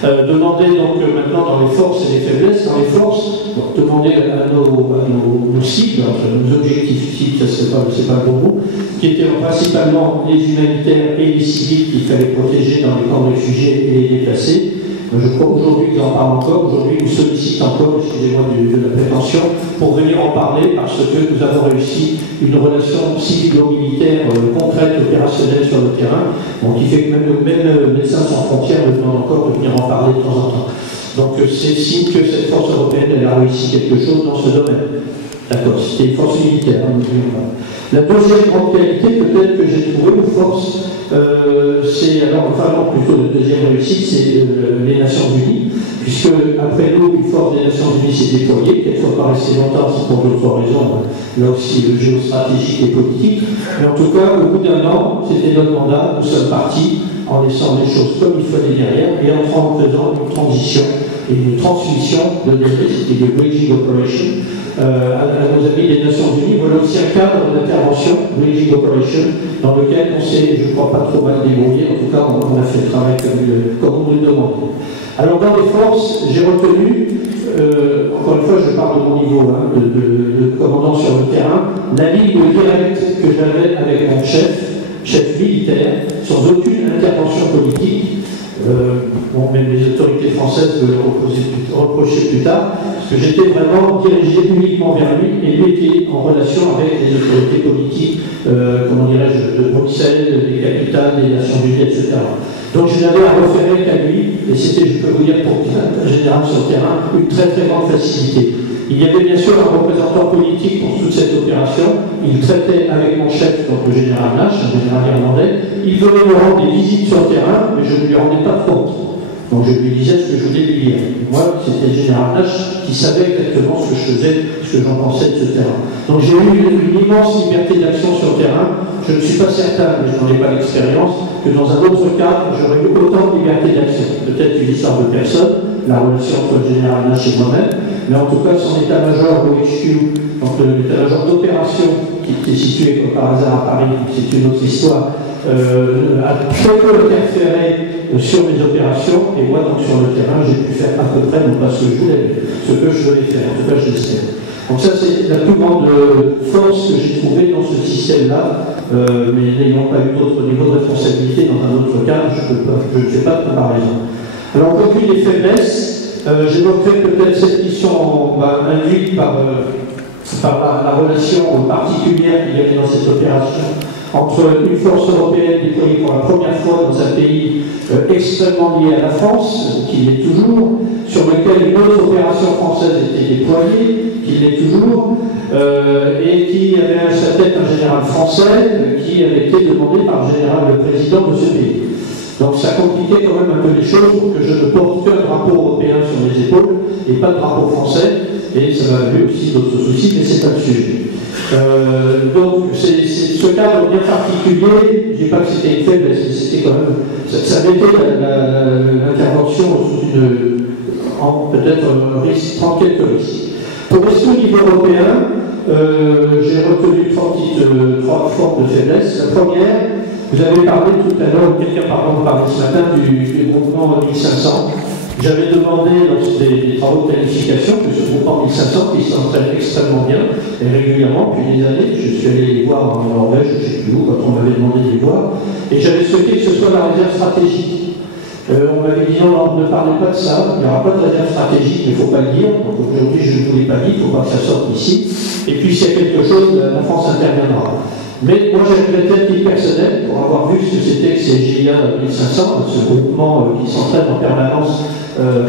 Demander donc maintenant dans les forces et les faiblesses, dans les forces, demander à nos cibles, nos objectifs cibles, c'est pas le bon mot, qui étaient principalement les humanitaires et les civils qu'il fallait protéger dans les camps de réfugiés et les déplacer. Je crois aujourd'hui qu'ils en parlent encore, aujourd'hui ils nous sollicitent encore, excusez-moi de la prétention, pour venir en parler parce que nous avons réussi une relation civilo-militaire concrète, opérationnelle sur le terrain, donc qui fait que même Médecins sans frontières me demande encore de venir en parler de temps en temps. Donc c'est signe que cette force européenne elle a réussi quelque chose dans ce domaine. D'accord, c'était une force militaire, hein, la deuxième grande qualité peut-être que j'ai trouvée, ou force, c'est, alors enfin non, plutôt la deuxième réussite, c'est les Nations Unies, puisque après nous, une force des Nations Unies s'est déployée, qu'elle ne soit pas restée longtemps, c'est pour d'autres raisons, là aussi géostratégique et politique, mais en tout cas, au bout d'un an, c'était notre mandat, nous sommes partis en laissant les choses comme il fallait derrière, et en faisant une transition et une transmission de données, c'était le Bridging Operation, à nos amis des Nations Unies. Voilà aussi un cadre d'intervention, Bridging Operation, dans lequel on s'est, je ne crois, pas trop mal débrouillé. En tout cas, on a fait le travail comme on nous le demandait. Alors, dans les forces, j'ai retenu, encore une fois, je parle de mon niveau de commandant sur le terrain, la ligne directe que j'avais avec mon chef militaire, sans aucune intervention politique. Bon, même les autorités françaises me le reprochaient plus tard, parce que j'étais vraiment dirigé uniquement vers lui, et lui était en relation avec les autorités politiques, comment dirais-je, de Bruxelles, des capitales, des Nations Unies, etc. Donc je n'avais à référer qu'à lui, et c'était, je peux vous dire, pour un général sur le terrain, une très très grande facilité. Il y avait bien sûr un représentant politique pour toute cette opération. Il traitait avec mon chef, donc le général Nash, un général irlandais. Il venait me rendre des visites sur le terrain, mais je ne lui rendais pas compte. Donc je lui disais ce que je voulais lui dire. Moi, c'était le général Nash qui savait exactement ce que je faisais, ce que j'en pensais de ce terrain. Donc j'ai eu une immense liberté d'action sur le terrain. Je ne suis pas certain, mais je n'en ai pas l'expérience, que dans un autre cadre, j'aurais eu autant de liberté d'action. Peut-être une histoire de personne, la relation entre le général Nash et moi-même, mais en tout cas, son état-major OHQ, donc l'état-major d'opération, qui était situé comme par hasard à Paris, c'est une autre histoire, a très peu interféré sur mes opérations, et moi, donc sur le terrain, j'ai pu faire à peu près, non pas ce que je voulais, ce que je devais faire, en tout cas, je l'espère. Donc ça, c'est la plus grande force que j'ai trouvée dans ce système-là, mais n'ayant pas eu d'autres niveaux de responsabilité dans un autre cadre, je ne fais pas de comparaison. Alors, on recule les faiblesses. J'évoquerai peut-être cette mission induite par la relation particulière qu'il y avait dans cette opération entre une force européenne déployée pour la première fois dans un pays extrêmement lié à la France, qui l'est toujours, sur lequel une autre opération française était déployée, qui l'est toujours, et qui avait à sa tête un général français qui avait été demandé par le général le président de ce pays. Donc ça compliquait quand même un peu les choses pour que je ne porte qu'un drapeau européen sur mes épaules et pas de drapeau français, et ça m'a valu aussi d'autres soucis, mais c'est pas le sujet. Donc c'est ce cadre bien particulier, je ne dis pas que c'était une faiblesse, mais c'était quand même, ça mettait l'intervention sous peut-être un risque, prendre quelques risques. Pour rester au niveau européen, j'ai retenu trois formes de faiblesse. La première, vous avez parlé tout à l'heure, quelqu'un parlait ce matin du groupement 1500. J'avais demandé dans des travaux de qualification que ce groupement 1500, qui s'entraîne extrêmement bien et régulièrement depuis des années, je suis allé les voir en Norvège, je ne sais plus où, quand on m'avait demandé de les voir, et j'avais souhaité que ce soit la réserve stratégique. On m'avait dit non, ne parlez pas de ça, il n'y aura pas de réserve stratégique, mais il ne faut pas le dire. Donc aujourd'hui, je ne vous l'ai pas dit, il ne faut pas que ça sorte ici. Et puis s'il y a quelque chose, la France interviendra. Mais moi, j'ai regretté à titre personnel, pour avoir vu ce que c'était que ces GIA 1500, ce groupement qui s'entraîne en permanence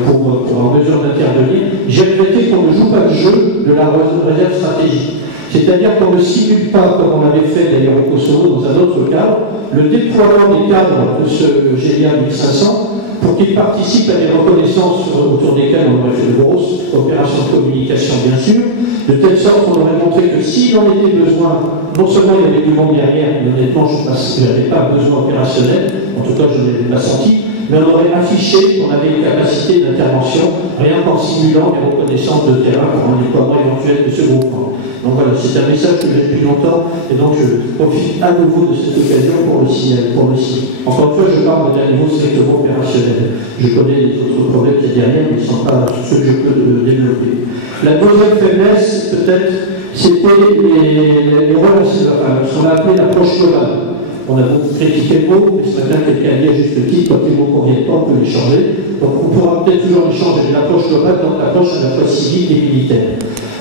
pour en mesure d'intervenir, j'ai regretté qu'on ne joue pas le jeu de la réserve stratégique. C'est-à-dire qu'on ne simule pas, comme on avait fait d'ailleurs au Kosovo dans un autre cadre, le déploiement des cadres de ce GIA 1500 pour qu'ils participent à des reconnaissances autour desquelles on aurait fait de grosses opérations de communication, bien sûr, de telle sorte qu'on aurait montré que s'il en était besoin, non seulement il y avait du monde derrière, mais honnêtement, je n'avais pas besoin opérationnel, en tout cas je ne l'ai pas senti, mais on aurait affiché qu'on avait une capacité d'intervention, rien qu'en simulant des reconnaissances de terrain pour un déploiement éventuel de ce groupement. Donc voilà, c'est un message que j'ai depuis longtemps, et donc je profite à nouveau de cette occasion pour le signaler. Encore une fois, je parle d'un niveau strictement opérationnel. Je connais les autres problèmes qu'il y a derrière, mais ce ne sont pas ceux que je peux développer. La deuxième faiblesse, peut-être, c'était les relations, ce qu'on a appelé l'approche globale. On a beaucoup critiqué le mot, mais ce matin, quelqu'un a dit à juste titre, quand les mots ne conviennent pas, on peut les changer. Donc on pourra peut-être toujours les changer, mais l'approche globale, donc l'approche à la fois civile et militaire.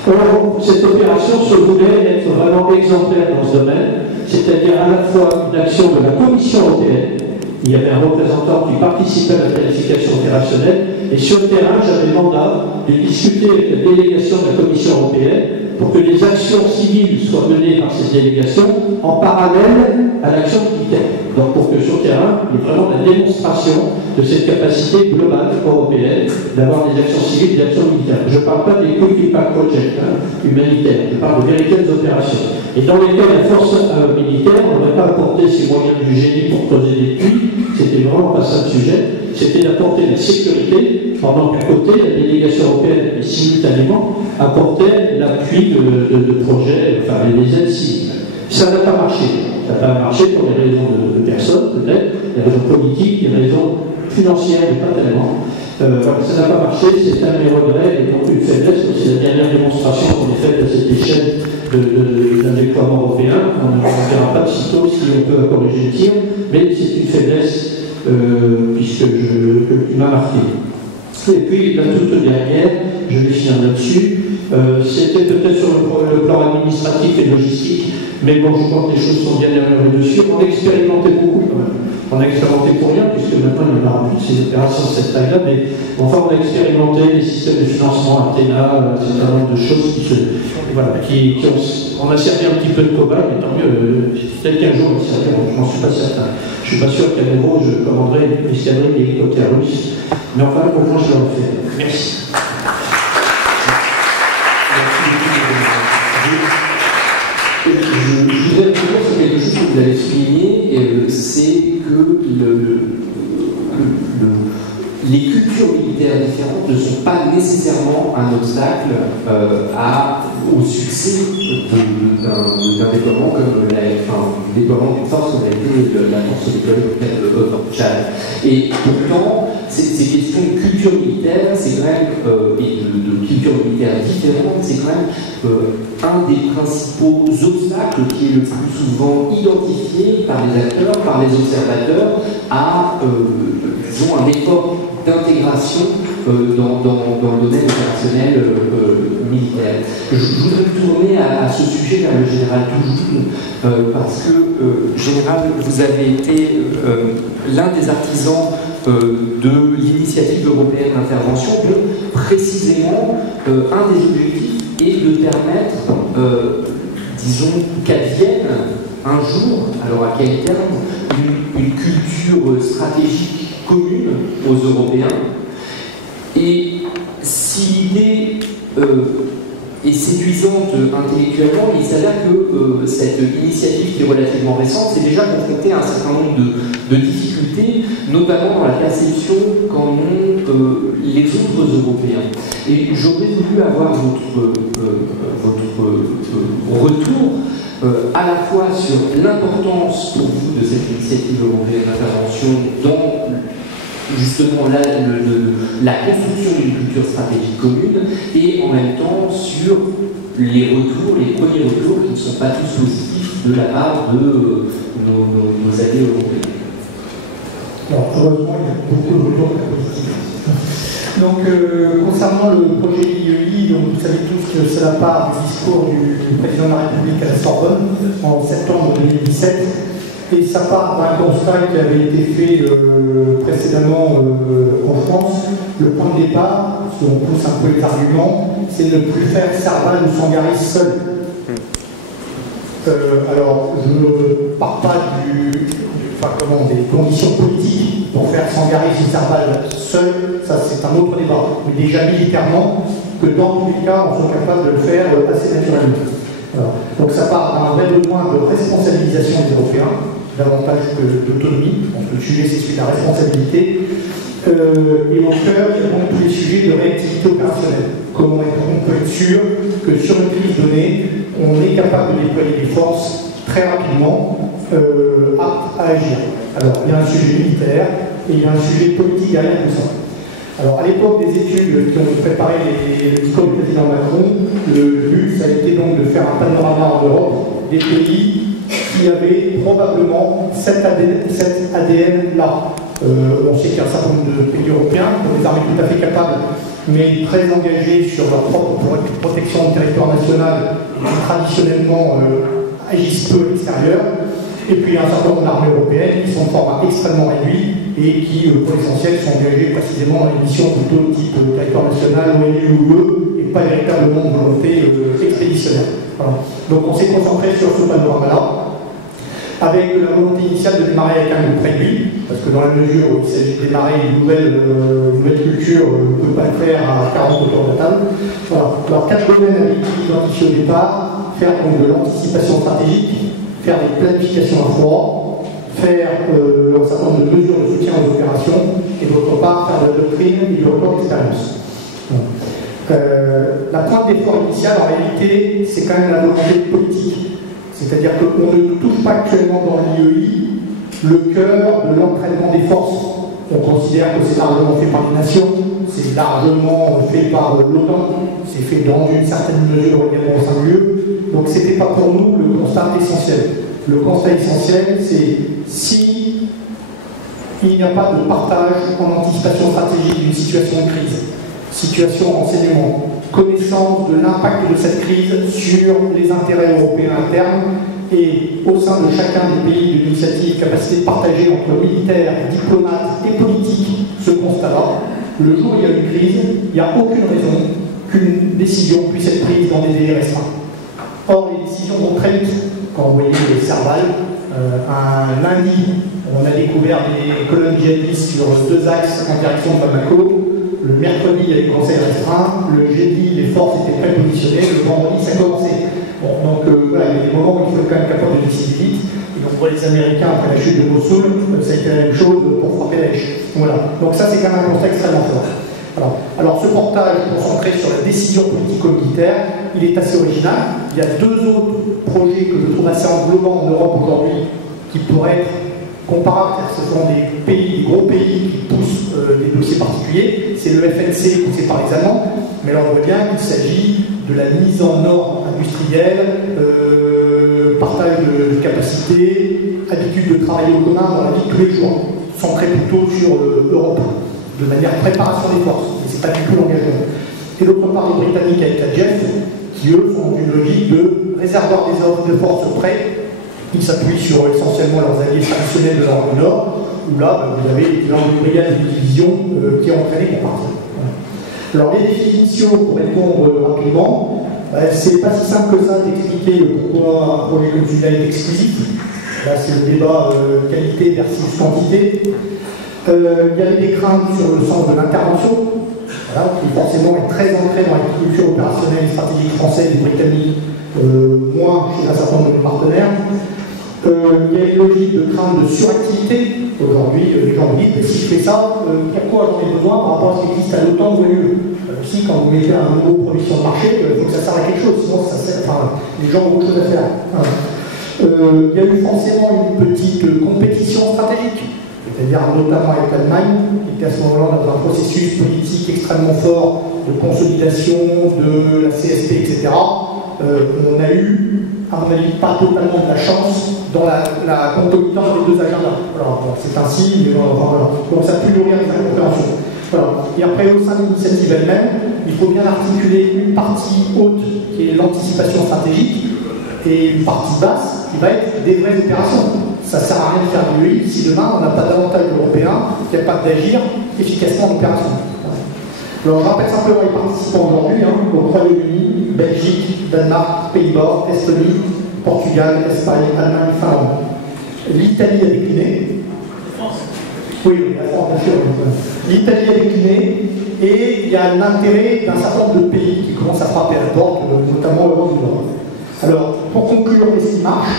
Or, cette opération se voulait être vraiment exemplaire dans ce domaine, c'est-à-dire à la fois une action de la Commission européenne, il y avait un représentant qui participait à la planification opérationnelle, Et sur le terrain, j'avais mandat de discuter avec la délégation de la Commission européenne pour que les actions civiles soient menées par cette délégation en parallèle à l'action militaire. Donc pour que sur le terrain, il y ait vraiment la démonstration de cette capacité globale européenne d'avoir des actions civiles et des actions militaires. Je ne parle pas des quick impact projects humanitaires, je parle de véritables opérations. Et dans lesquelles la force militaire n'aurait pas apporté ses moyens du génie pour creuser des puits, c'était vraiment pas ça le sujet, c'était d'apporter la sécurité, pendant qu'à côté, la délégation européenne, et simultanément, apportait l'appui de projets, enfin les aides civiles. Ça n'a pas marché. Ça n'a pas marché pour des raisons de personnes, peut-être, des raisons politiques, des raisons financières, mais pas tellement. Ça n'a pas marché, c'est un des regrets et donc une faiblesse. C'est la dernière démonstration qu'on ait faite à cette échelle d'un déploiement européen. On ne verra pas de sitôt si on peut corriger le tir, mais c'est une faiblesse qui m'a marqué. Et puis la toute dernière, je vais finir là-dessus, c'était peut-être sur le plan administratif et logistique, mais bon, je crois que les choses sont bien améliorées dessus. On a expérimenté beaucoup quand même. On a expérimenté pour rien, puisque maintenant il n'y en aura plus de ces opérations de cette taille-là, mais enfin on a expérimenté les systèmes de financement, Athéna, un certain nombre de choses on a servi un petit peu de cobaye, mais tant mieux, peut-être qu'un jour on va servir, je n'en suis pas certain. Je ne suis pas sûr qu'à nouveau je commanderai une escadrille d'hélicoptères russes, mais enfin au moins je l'aurais fait. Merci. Je voudrais revenir sur quelque chose que vous avez souligné, c'est que les cultures militaires différentes ne sont pas nécessairement un obstacle au succès d'un déploiement comme le déploiement d'une force comme a été la force déployée au Tchad. Et pourtant, ces questions de culture militaire, c'est quand même, et de culture militaire différente, c'est quand même un des principaux obstacles qui est le plus souvent identifié par les acteurs, par les observateurs, à disons, un effort d'intégration dans le domaine opérationnel militaire. Je voudrais tourner à ce sujet vers le général Toujoun, parce que, général, vous avez été l'un des artisans de l'initiative européenne d'intervention, dont précisément un des objectifs est de permettre, disons, qu'advienne un jour, alors à quel terme, une culture stratégique commune aux Européens. Et si l'idée est séduisante intellectuellement, il s'avère que cette initiative qui est relativement récente s'est déjà confrontée à un certain nombre de difficultés, notamment dans la perception qu'en ont les autres Européens. Et j'aurais voulu avoir votre retour à la fois sur l'importance pour vous de cette initiative européenne d'intervention dans justement la construction d'une culture stratégique commune, et en même temps sur les premiers retours qui ne sont pas tous positifs de la part de nos alliés européens. Alors, heureusement, il y a beaucoup de retours très positifs. Donc, concernant le projet IEI, donc, vous savez tous que c'est la part du discours du président de la République à la Sorbonne en septembre 2017. Et ça part d'un constat qui avait été fait précédemment en France. Le point de départ, si on pousse un peu les arguments, c'est de ne plus faire Serval ou Sangaris seul. Alors, je ne pars pas des conditions politiques pour faire Sangaris ou Serval seul, ça c'est un autre débat. Mais déjà militairement, que dans tous les cas, on soit capable de le faire assez naturellement. Alors, donc ça part d'un vrai besoin de responsabilisation des Européens, davantage que d'autonomie. Donc le sujet c'est celui de la responsabilité. Et au cœur, il y a donc tous les sujets de réactivité opérationnelle. Comment on peut être sûr que sur une crise donnée, on est capable de déployer des forces très rapidement aptes à agir. Alors il y a un sujet militaire et il y a un sujet politique derrière tout ça. Alors, à l'époque des études qui ont préparé le discours du président Macron, le but, ça a été donc de faire un panorama en Europe des pays qui avaient probablement cet ADN-là. On sait qu'il y a un certain nombre de pays européens, qui ont des armées tout à fait capables, mais très engagés sur leur propre protection du territoire national, qui traditionnellement agissent peu à l'extérieur. Et puis, il y a un certain nombre d'armées européennes qui sont de format extrêmement réduit et qui, pour l'essentiel, sont engagés précisément dans les missions plutôt type territoire national, ONU ou UE, et pas véritablement de volonté expéditionnaire. Voilà. Donc on s'est concentré sur ce panorama-là, avec la volonté initiale de démarrer avec un groupe réduit, parce que dans la mesure où il s'agit de démarrer une nouvelle culture, on ne peut pas le faire à 40 autour de la table. Voilà. Alors 4 domaines avaient été identifiés au départ: faire donc de l'anticipation stratégique, faire des planifications à froid, faire un certain nombre de mesures de soutien aux opérations, et d'autre part faire de la doctrine et du retour d'expérience. La pointe d'effort initiale, en réalité, c'est quand même la volonté politique. C'est-à-dire qu'on ne touche pas actuellement dans l'IEI le cœur de l'entraînement des forces. On considère que c'est largement fait par les nations, c'est largement fait par l'OTAN, c'est fait dans une certaine mesure également au sein de l'UE. Donc ce n'était pas pour nous le constat essentiel. Le constat essentiel, c'est si il n'y a pas de partage en anticipation stratégique d'une situation de crise, situation renseignement, connaissance de l'impact de cette crise sur les intérêts européens internes et au sein de chacun des pays de l'initiative, capacité de partager entre militaires, diplomates et politiques ce constat-là. Le jour où il y a une crise, il n'y a aucune raison qu'une décision puisse être prise dans des délais restreints. Or, les décisions vont très vite. Quand vous voyez le Serval, un lundi, on a découvert des colonnes djihadistes sur 2 axes en direction de Bamako. Le mercredi, il y a eu le conseil restreint. Le jeudi, les forces étaient prépositionnées. Le vendredi, ça commençait. Bon, donc voilà, il y a des moments où il faut être quand même capable de décider vite. Et donc, pour les Américains, après la chute de Mossoul, ça a été la même chose pour frapper Daesh. Voilà. Donc, ça, c'est quand même un constat extrêmement fort. Alors, ce portage concentré sur la décision politico-militaire, il est assez original. Il y a 2 autres projets que je trouve assez englobants en Europe aujourd'hui qui pourraient être comparables. Ce sont des pays, des gros pays qui poussent des dossiers particuliers. C'est le FNC poussé par les Allemands, mais là on voit bien qu'il s'agit de la mise en norme industrielle, partage de capacités, habitude de travailler au commun dans la vie de tous les jours, centré plutôt sur l'Europe, de manière préparation des forces, mais c'est pas du tout l'engagement. Et d'autre part, les Britanniques avec la JEF, qui eux sont dans une logique de réservoir des offres de forces prêts. Ils s'appuient sur essentiellement leurs alliés traditionnels de l'Europe du Nord, où là, vous avez l'équivalent d'une brigade de division qui est entraînée pour partir. Alors, les défis initiaux, pour répondre rapidement, c'est pas si simple que ça d'expliquer pourquoi un projet comme celui-là est exclusif. Là, c'est le débat qualité versus quantité. Il y avait des craintes sur le sens de l'intervention, voilà, qui forcément est très ancré dans la culture opérationnelle et stratégique française et britannique, moins chez un certain nombre de partenaires. Il y a une logique de crainte de suractivité. Aujourd'hui, les gens me disent, mais si je fais ça, pourquoi j'en ai besoin par rapport à ce qui existe à l'OTAN ou à l'UE? Si, quand vous mettez un nouveau produit sur le marché, il faut que ça serve à quelque chose, sinon ça sert, les gens ont beaucoup de choses à faire. Il y a eu forcément une petite compétition stratégique, c'est-à-dire notamment avec l'Allemagne, qui était à ce moment-là dans un processus politique extrêmement fort de consolidation de la CSP, etc. On a eu, à mon avis, pas totalement de la chance dans la concomitance des 2 agendas. Alors, bon, c'est ainsi, mais voilà. Donc ça peut nourrir les incompréhensions. Voilà. Et après, au sein de l'initiative elle-même, il faut bien articuler une partie haute qui est l'anticipation stratégique et une partie basse qui va être des vraies opérations. Ça ne sert à rien de faire du UI si demain on n'a pas davantage d'Européens capables d'agir efficacement en opération. Alors, je rappelle simplement les participants aujourd'hui, au Royaume-Uni, Belgique, Danemark, Pays-Bas, Estonie, Portugal, Espagne, Allemagne, Finlande. L'Italie a décliné. Oui, la France, bien sûr. L'Italie a décliné et il y a l'intérêt d'un certain nombre de pays qui commencent à frapper à la porte, notamment l'Europe du Nord. Alors, pour conclure, qu'est-ce qui marche?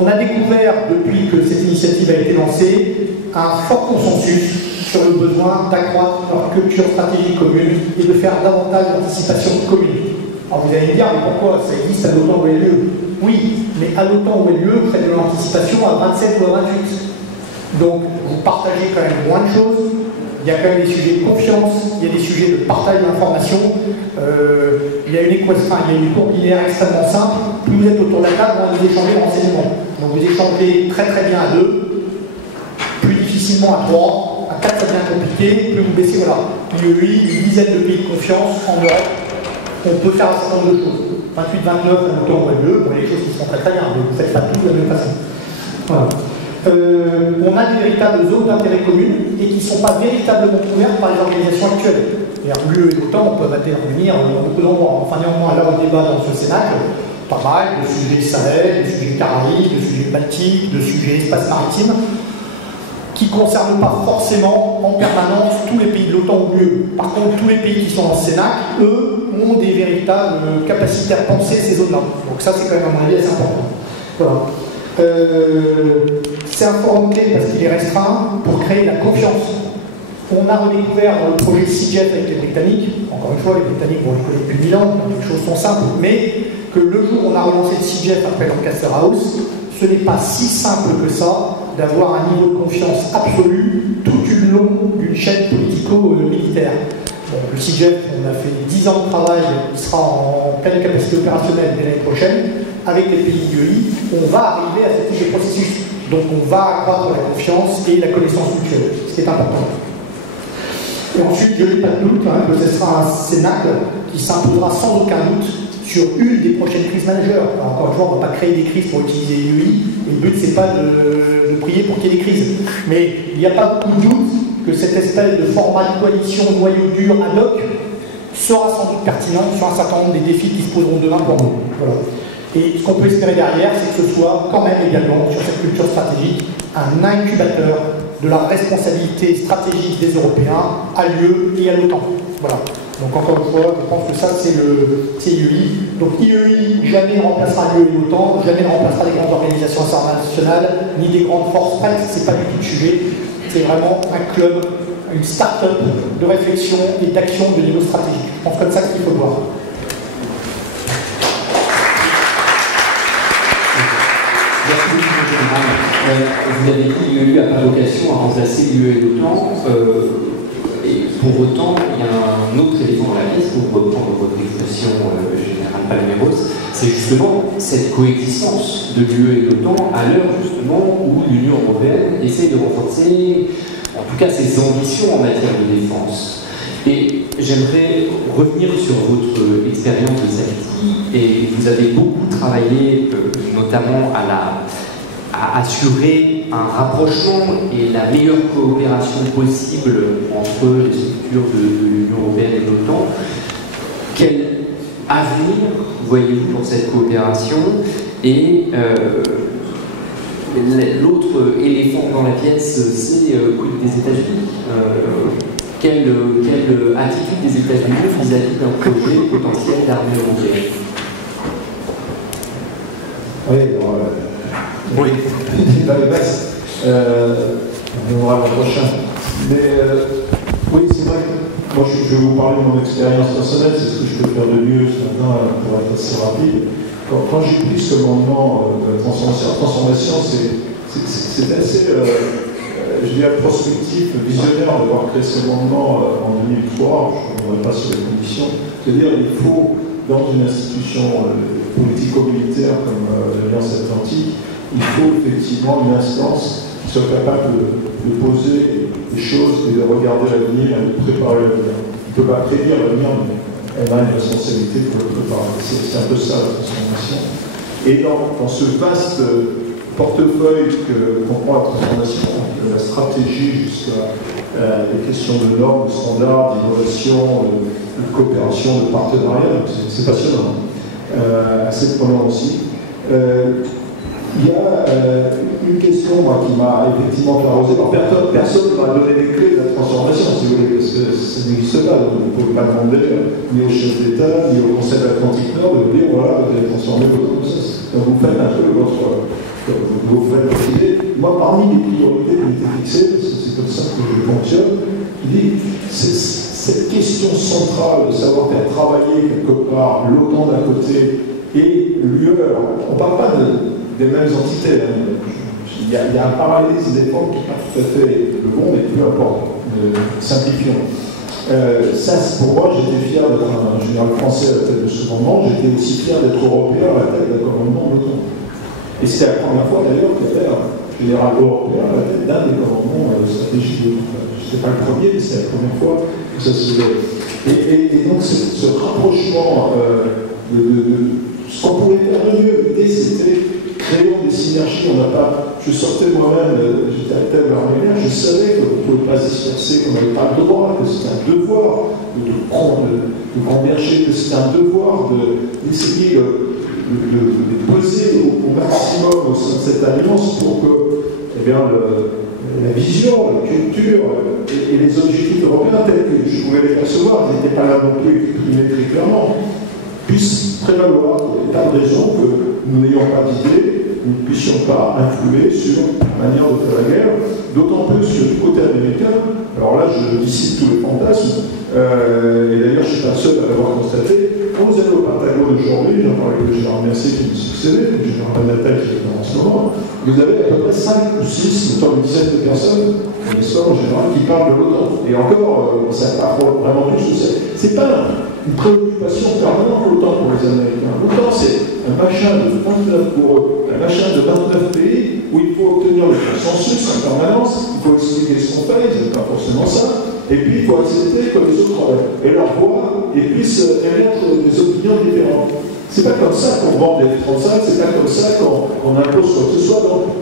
On a découvert, depuis que cette initiative a été lancée, un fort consensus sur le besoin d'accroître leur culture stratégique commune et de faire davantage d'anticipation commune. Alors vous allez me dire, mais pourquoi ça existe à l'OTAN ou à l'UE? Oui, mais à l'OTAN ou à l'UE, vous faites de l'anticipation à 27 ou à 28. Donc vous partagez quand même moins de choses. Il y a quand même des sujets de confiance, il y a des sujets de partage d'informations. Il y a une équation, il y a une courbe linéaire extrêmement simple. Plus vous êtes autour de la table, vous échangez renseignements. Donc vous échangez très très bien à 2, plus difficilement à 3. À 4, ça devient compliqué, plus vous baissez, voilà. Une dizaine de pays de confiance en Europe, on peut faire un certain nombre de choses. 28, 29, un autant ou mieux, bon, les choses qui sont très très bien, mais vous ne faites pas tout de la même façon. Voilà. On a des véritables zones d'intérêt commun et qui ne sont pas véritablement couvertes par les organisations actuelles. L'UE et l'OTAN peuvent intervenir dans beaucoup d'endroits. Enfin, néanmoins, là, au débat dans ce Sénat, pas mal de sujets Sahel, de sujets Caraïbes, de sujets Baltiques, de sujets espace maritime, qui ne concernent pas forcément en permanence tous les pays de l'OTAN ou de l'UE. Par contre, tous les pays qui sont dans ce Sénat, eux, ont des véritables capacités à penser ces zones-là. Donc ça, c'est quand même, à mon avis, assez important. Voilà. C'est un forum clé parce qu'il est restreint pour créer la confiance. On a redécouvert dans le projet CIGEF avec les Britanniques, encore une fois, les Britanniques, bon, je connais depuis 1000 ans, les choses sont simples, mais que le jour où on a relancé le CIGEF après Lancaster House, ce n'est pas si simple que ça d'avoir un niveau de confiance absolu tout du long d'une chaîne politico-militaire. Bon, le CIGEF, on a fait 10 ans de travail, il sera en pleine capacité opérationnelle dès l'année prochaine. Avec les pays d'UEI, on va arriver à ce type de processus. Donc on va accroître la confiance et la connaissance mutuelle, ce qui est important. Et ensuite, je n'ai pas de doute que ce sera un Cénacle qui s'imposera sans aucun doute sur une des prochaines crises majeures. Alors, encore une fois, on ne va pas créer des crises pour utiliser l'UEI, et le but, c'est pas de prier pour qu'il y ait des crises. Mais il n'y a pas beaucoup de doute que cette espèce de format de coalition noyau dur ad hoc sera sans doute pertinent sur un certain nombre des défis qui se poseront demain pour nous. Voilà. Et ce qu'on peut espérer derrière, c'est que ce soit quand même également, sur cette culture stratégique, un incubateur de la responsabilité stratégique des Européens à l'UE et à l'OTAN. Voilà. Donc encore une fois, je pense que ça, c'est IEI. Donc IEI jamais ne remplacera l'UE et l'OTAN, jamais ne remplacera les grandes organisations internationales, ni des grandes forces prêtes, c'est pas du tout le sujet. C'est vraiment un club, une start-up de réflexion et d'action de niveau stratégique. Je pense comme ça qu'il faut voir. Vous avez dit que l'UE n'a pas vocation à remplacer l'UE et l'OTAN, et pour autant, il y a un autre élément dans la pièce, pour reprendre votre expression générale Palméros, c'est justement cette coexistence de l'UE et l'OTAN à l'heure justement où l'Union européenne essaie de renforcer, en tout cas, ses ambitions en matière de défense. Et j'aimerais revenir sur votre expérience de Safety, et vous avez beaucoup travaillé, notamment à assurer un rapprochement et la meilleure coopération possible entre les structures de l'Union européenne et de l'OTAN. Quel avenir voyez-vous pour cette coopération? Et l'autre éléphant dans la pièce, c'est des États-Unis. Quelle attitude des États-Unis vis-à-vis d'un projet potentiel d'armée européenne? Oui, alors, oui, dans les bases, on verra l'an prochain. Mais oui, c'est vrai que moi je vais vous parler de mon expérience personnelle, c'est ce que je peux faire de mieux ce matin pour être assez rapide. Quand j'ai pris ce commandement de la transformation, c'est assez, je dirais, prospectif, visionnaire de voir créer ce commandement en 2003, je ne reviendrai pas sur les conditions. C'est-à-dire qu'il faut, dans une institution politico-militaire comme l'Alliance Atlantique, il faut effectivement une instance qui soit capable de poser des choses et de regarder l'avenir et de préparer l'avenir. Il ne peut pas prédire l'avenir, mais elle a une responsabilité pour le préparer. C'est un peu ça la transformation. Et dans ce vaste portefeuille que comprend la transformation, de la stratégie jusqu'à des questions de normes, de standards, d'innovation, de coopération, de partenariat, c'est passionnant. Assez prenant aussi. Il y a une question qui m'a effectivement arrosé. Personne ne m'a donné les clés de la transformation, si vous voulez, parce que ça n'existe pas. Donc vous ne pouvez pas demander ni au chef d'État, ni au Conseil Atlantique Nord de dire voilà, vous allez transformer votre processus. Donc vous faites un peu vous faites votre idée. Moi, parmi les priorités qui ont été fixées, parce que c'est comme ça que je fonctionne, je dis cette question centrale de savoir faire travailler quelque part l'OTAN d'un côté et l'UE. On ne parle pas des mêmes entités. Il y a un parallélisme des formes qui n'est pas tout à fait le bon, mais peu importe. Simplifions. Ça, pour moi, j'étais fier d'être un général français à la tête de ce commandement. J'étais aussi fier d'être européen à la tête d'un commandement de l'OTAN. Et c'était la première fois d'ailleurs qu'il y avait un général européen à la tête d'un des commandements stratégiques de l'OTAN. Ce n'était pas le premier, mais c'était la première fois que ça se faisait. Et donc, ce rapprochement de ce qu'on pourrait faire de mieux, l'idée c'était créons des synergies. On n'a pas je sortais moi-même, j'étais à table arménienne, je savais qu'on ne pouvait pas se disperser, qu'on n'avait pas le droit, que c'était un devoir de converger, que c'était un devoir d'essayer de peser au maximum au sein de cette alliance pour que eh bien, la vision, la culture et les objectifs européens tels que je pouvais les percevoir, ils n'étaient pas là non plus exprimés très clairement, puissent prévaloir. Il n'y a pas de raison que nous n'ayons pas d'idée, nous ne puissions pas influer sur la manière de faire la guerre, d'autant plus que du côté américain, alors là je dissipe tous les fantasmes, et d'ailleurs je ne suis pas seul à l'avoir constaté, quand vous allez au Pentagone aujourd'hui, j'en parlais avec le général Mercier qui nous succédait, le général Panatel qui est en ce moment, vous avez à peu près 5 ou 6, notamment une dizaine de personnes, n'est-ce pas, en général, qui parlent de l'OTAN. Et encore, on ne sait pas vraiment tout ce que c'est. Ce n'est pas une préoccupation permanente l'OTAN pour les Américains. L'OTAN, c'est un machin de 29 pour eux, un machin de 29 pays où il faut obtenir le consensus en permanence, il faut expliquer ce qu'on fait, ils n'aiment pas forcément ça, et puis il faut accepter que les autres aient leur voix et puissent émettre des opinions différentes. C'est pas comme ça qu'on vend des F-35, c'est pas comme ça qu'on impose quoi que ce soit. Donc,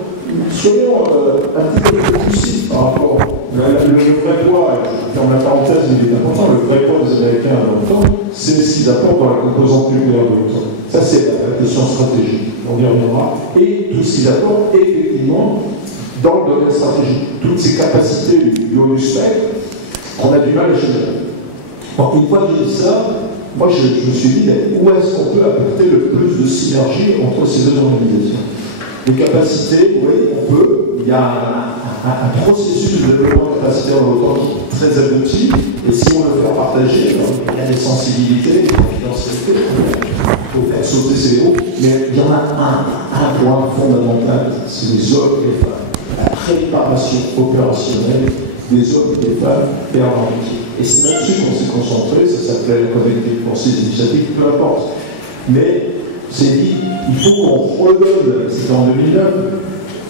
soyons un petit peu plus lucides par rapport. Le vrai poids, je ferme la parenthèse, mais il est important, le vrai poids des Américains dans l'OTAN, c'est ce qu'ils apportent dans la composante nucléaire de l'OTAN. Ça, c'est la question stratégique. On y reviendra. Et tout ce qu'ils apportent, effectivement, dans le domaine stratégique. Toutes ces capacités du haut du spectre, on a du mal à gérer. Donc, une fois que j'ai dit ça, moi, je me suis dit, où est-ce qu'on peut apporter le plus de synergie entre ces deux organisations? Les capacités, oui, on peut. Il y a un processus de développement de capacité dans l'OTAN qui est très abouti, et si on le fait partager, il y a des sensibilités, des confidentialités, il faut faire sauter ces hauts, mais il y en a un point fondamental, c'est les hommes et les femmes. La préparation opérationnelle des hommes et des femmes vers leur métier. Et c'est là-dessus qu'on s'est concentré, ça s'appelait la Connected Forces Initiative, peu importe. Mais c'est dit, il faut qu'on redonne, c'était en 2009,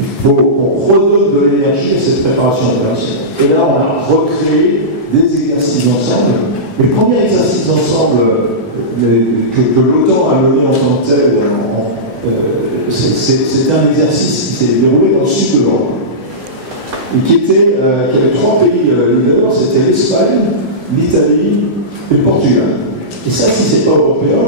il faut qu'on redonne de l'énergie à cette préparation opérationnelle. Et là, on a recréé des exercices ensemble. Le premier exercice ensemble que l'OTAN a mené en tant que tel, c'était un exercice qui s'est déroulé dans le sud de l'Europe. Et qui avait 3 pays leaders, c'était l'Espagne, l'Italie et le Portugal. Et ça, si ce n'est pas européen,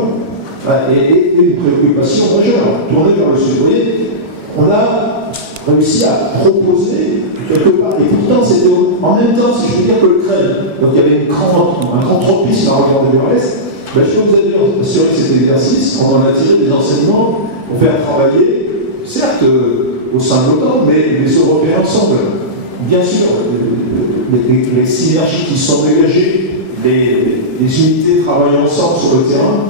et une préoccupation majeure, tournée vers le sud. Vous voyez, on a réussi à proposer quelque part, et pourtant c'était en même temps, si je veux dire, que l'Ukraine. Donc il y avait un grand tropisme à regarder vers l'Est. Ben, je peux vous assurer que cet exercice, on en a tiré des enseignements pour faire travailler, certes au sein de l'OTAN, mais les Européens ensemble. Bien sûr, les synergies qui sont dégagées, les unités travaillant ensemble sur le terrain.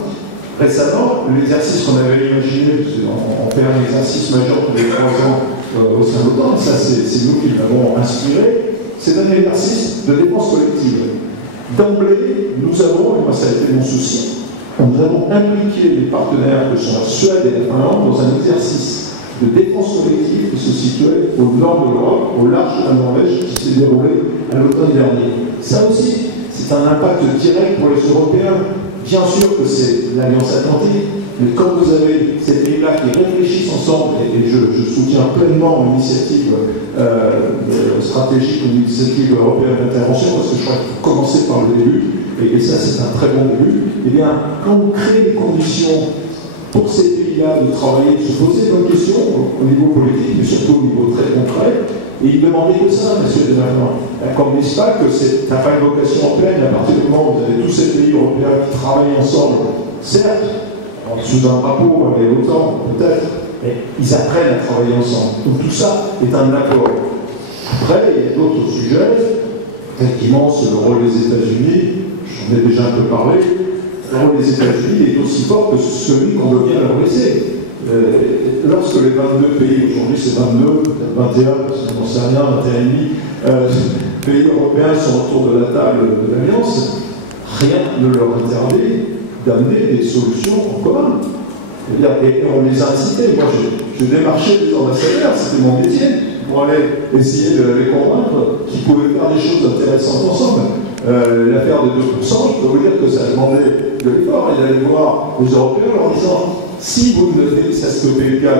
Récemment, l'exercice qu'on avait imaginé, parce qu'on fait un exercice majeur tous les 3 ans au sein de l'OTAN, ça c'est nous qui l'avons inspiré, c'est un exercice de défense collective. D'emblée, nous avons, et moi ça a été mon souci, nous avons impliqué les partenaires que sont la Suède et la Finlande dans un exercice de défense collective qui se situait au nord de l'Europe, au large de la Norvège, qui s'est déroulé à l'automne dernier. Ça aussi, c'est un impact direct pour les Européens. Bien sûr que c'est l'Alliance Atlantique, mais quand vous avez ces pays-là qui réfléchissent ensemble, et je soutiens pleinement l'initiative stratégique, l'initiative européenne d'intervention, parce que je crois qu'il faut commencer par le début, et ça c'est un très bon début, et bien quand on crée les conditions pour ces pays-là de travailler, de se poser bonnes questions au niveau politique, et surtout au niveau très concret, et ils demandaient que ça, M. Desmagnans. Qu'on ne dise pas que ça n'a pas une vocation européenne, à partir du moment où vous avez tous ces pays européens qui travaillent ensemble, certes, sous un drapeau, mais autant, peut-être, mais ils apprennent à travailler ensemble. Donc tout ça est un accord. Après, il y a d'autres sujets, effectivement, c'est le rôle des États-Unis, j'en ai déjà un peu parlé, le rôle des États-Unis est aussi fort que celui qu'on veut bien leur laisser. Lorsque les 22 pays, aujourd'hui c'est 22, peut-être 21, parce qu'on n'en sait rien, 21,5, pays européens sont autour de la table de l'Alliance, rien ne leur interdit d'amener des solutions en commun. Et on les a incités. Moi, je démarchais des ambassadeurs, c'était mon métier, pour aller essayer de les convaincre qu'ils pouvaient faire des choses intéressantes ensemble. L'affaire de 2%, je peux vous dire que ça demandait de l'effort et d'aller voir les Européens en leur disant si vous ne faites, ça se fait le cas,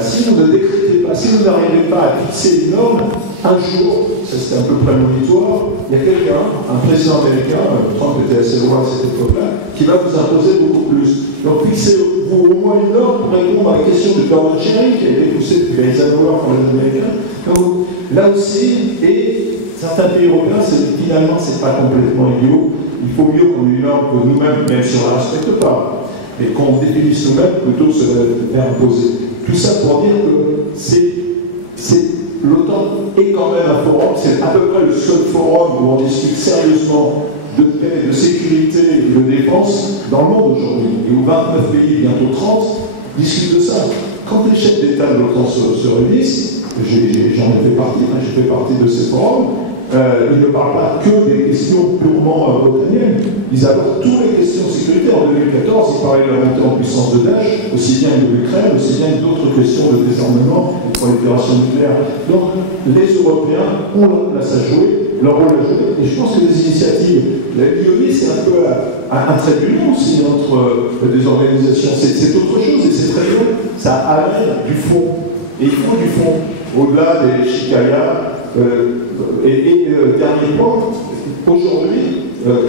si vous ne décrétez pas, si vous n'arrivez pas à fixer une norme, un jour, ça c'était un peu prémonitoire, il y a quelqu'un, un président américain, Trump était assez loin à cette époque-là, qui va vous imposer beaucoup plus. Donc fixez-vous au moins une norme pour répondre à la question de Gordon Cherry, qui a été poussée depuis Eisenhower par les Américains. Donc là aussi, et certains pays européens, finalement, c'est pas complètement idiot. Il faut mieux qu'on ait une norme que nous-mêmes, même si on ne la respecte pas, mais qu'on définisse nous-mêmes plutôt que se faire imposer. Tout ça pour dire que l'OTAN est quand même un forum, c'est à peu près le seul forum où on discute sérieusement de paix, de sécurité et de défense dans le monde aujourd'hui. Et où 29 pays, bientôt 30, discutent de ça. Quand les chefs d'État de l'OTAN se réunissent, j'en ai fait partie, j'ai fait partie de ces forums, ils ne parlent pas que des questions purement otaniennes. Ils abordent toutes les questions de sécurité. En 2014, ils parlaient de la montée en puissance de Daesh, aussi bien de l'Ukraine, aussi bien d'autres questions de désarmement et de prolifération nucléaire. Donc, les Européens ont leur place à jouer, leur rôle à jouer. Et je pense que les initiatives, la BIOI, c'est un peu un trait d'union aussi entre des organisations. C'est autre chose et c'est très bien. Ça amène du fond. Et il faut du fond. Au-delà des chicayas. Dernier point, aujourd'hui,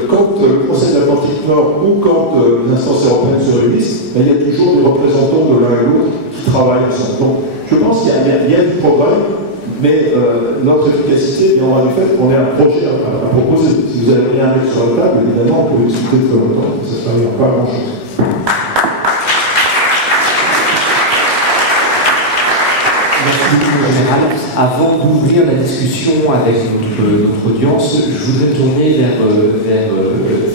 quand le Conseil de l'Atlantique Nord ou quand les instances européennes se réunissent, il y a toujours des représentants de l'un et l'autre qui travaillent ensemble. Donc, je pense qu'il y a du progrès, mais notre efficacité viendra du fait qu'on ait un projet à proposer. Si vous avez rien à mettre sur la table, évidemment, on peut discuter très longtemps, ça ne servira pas à grand-chose. Avant d'ouvrir la discussion avec notre audience, je voudrais me tourner vers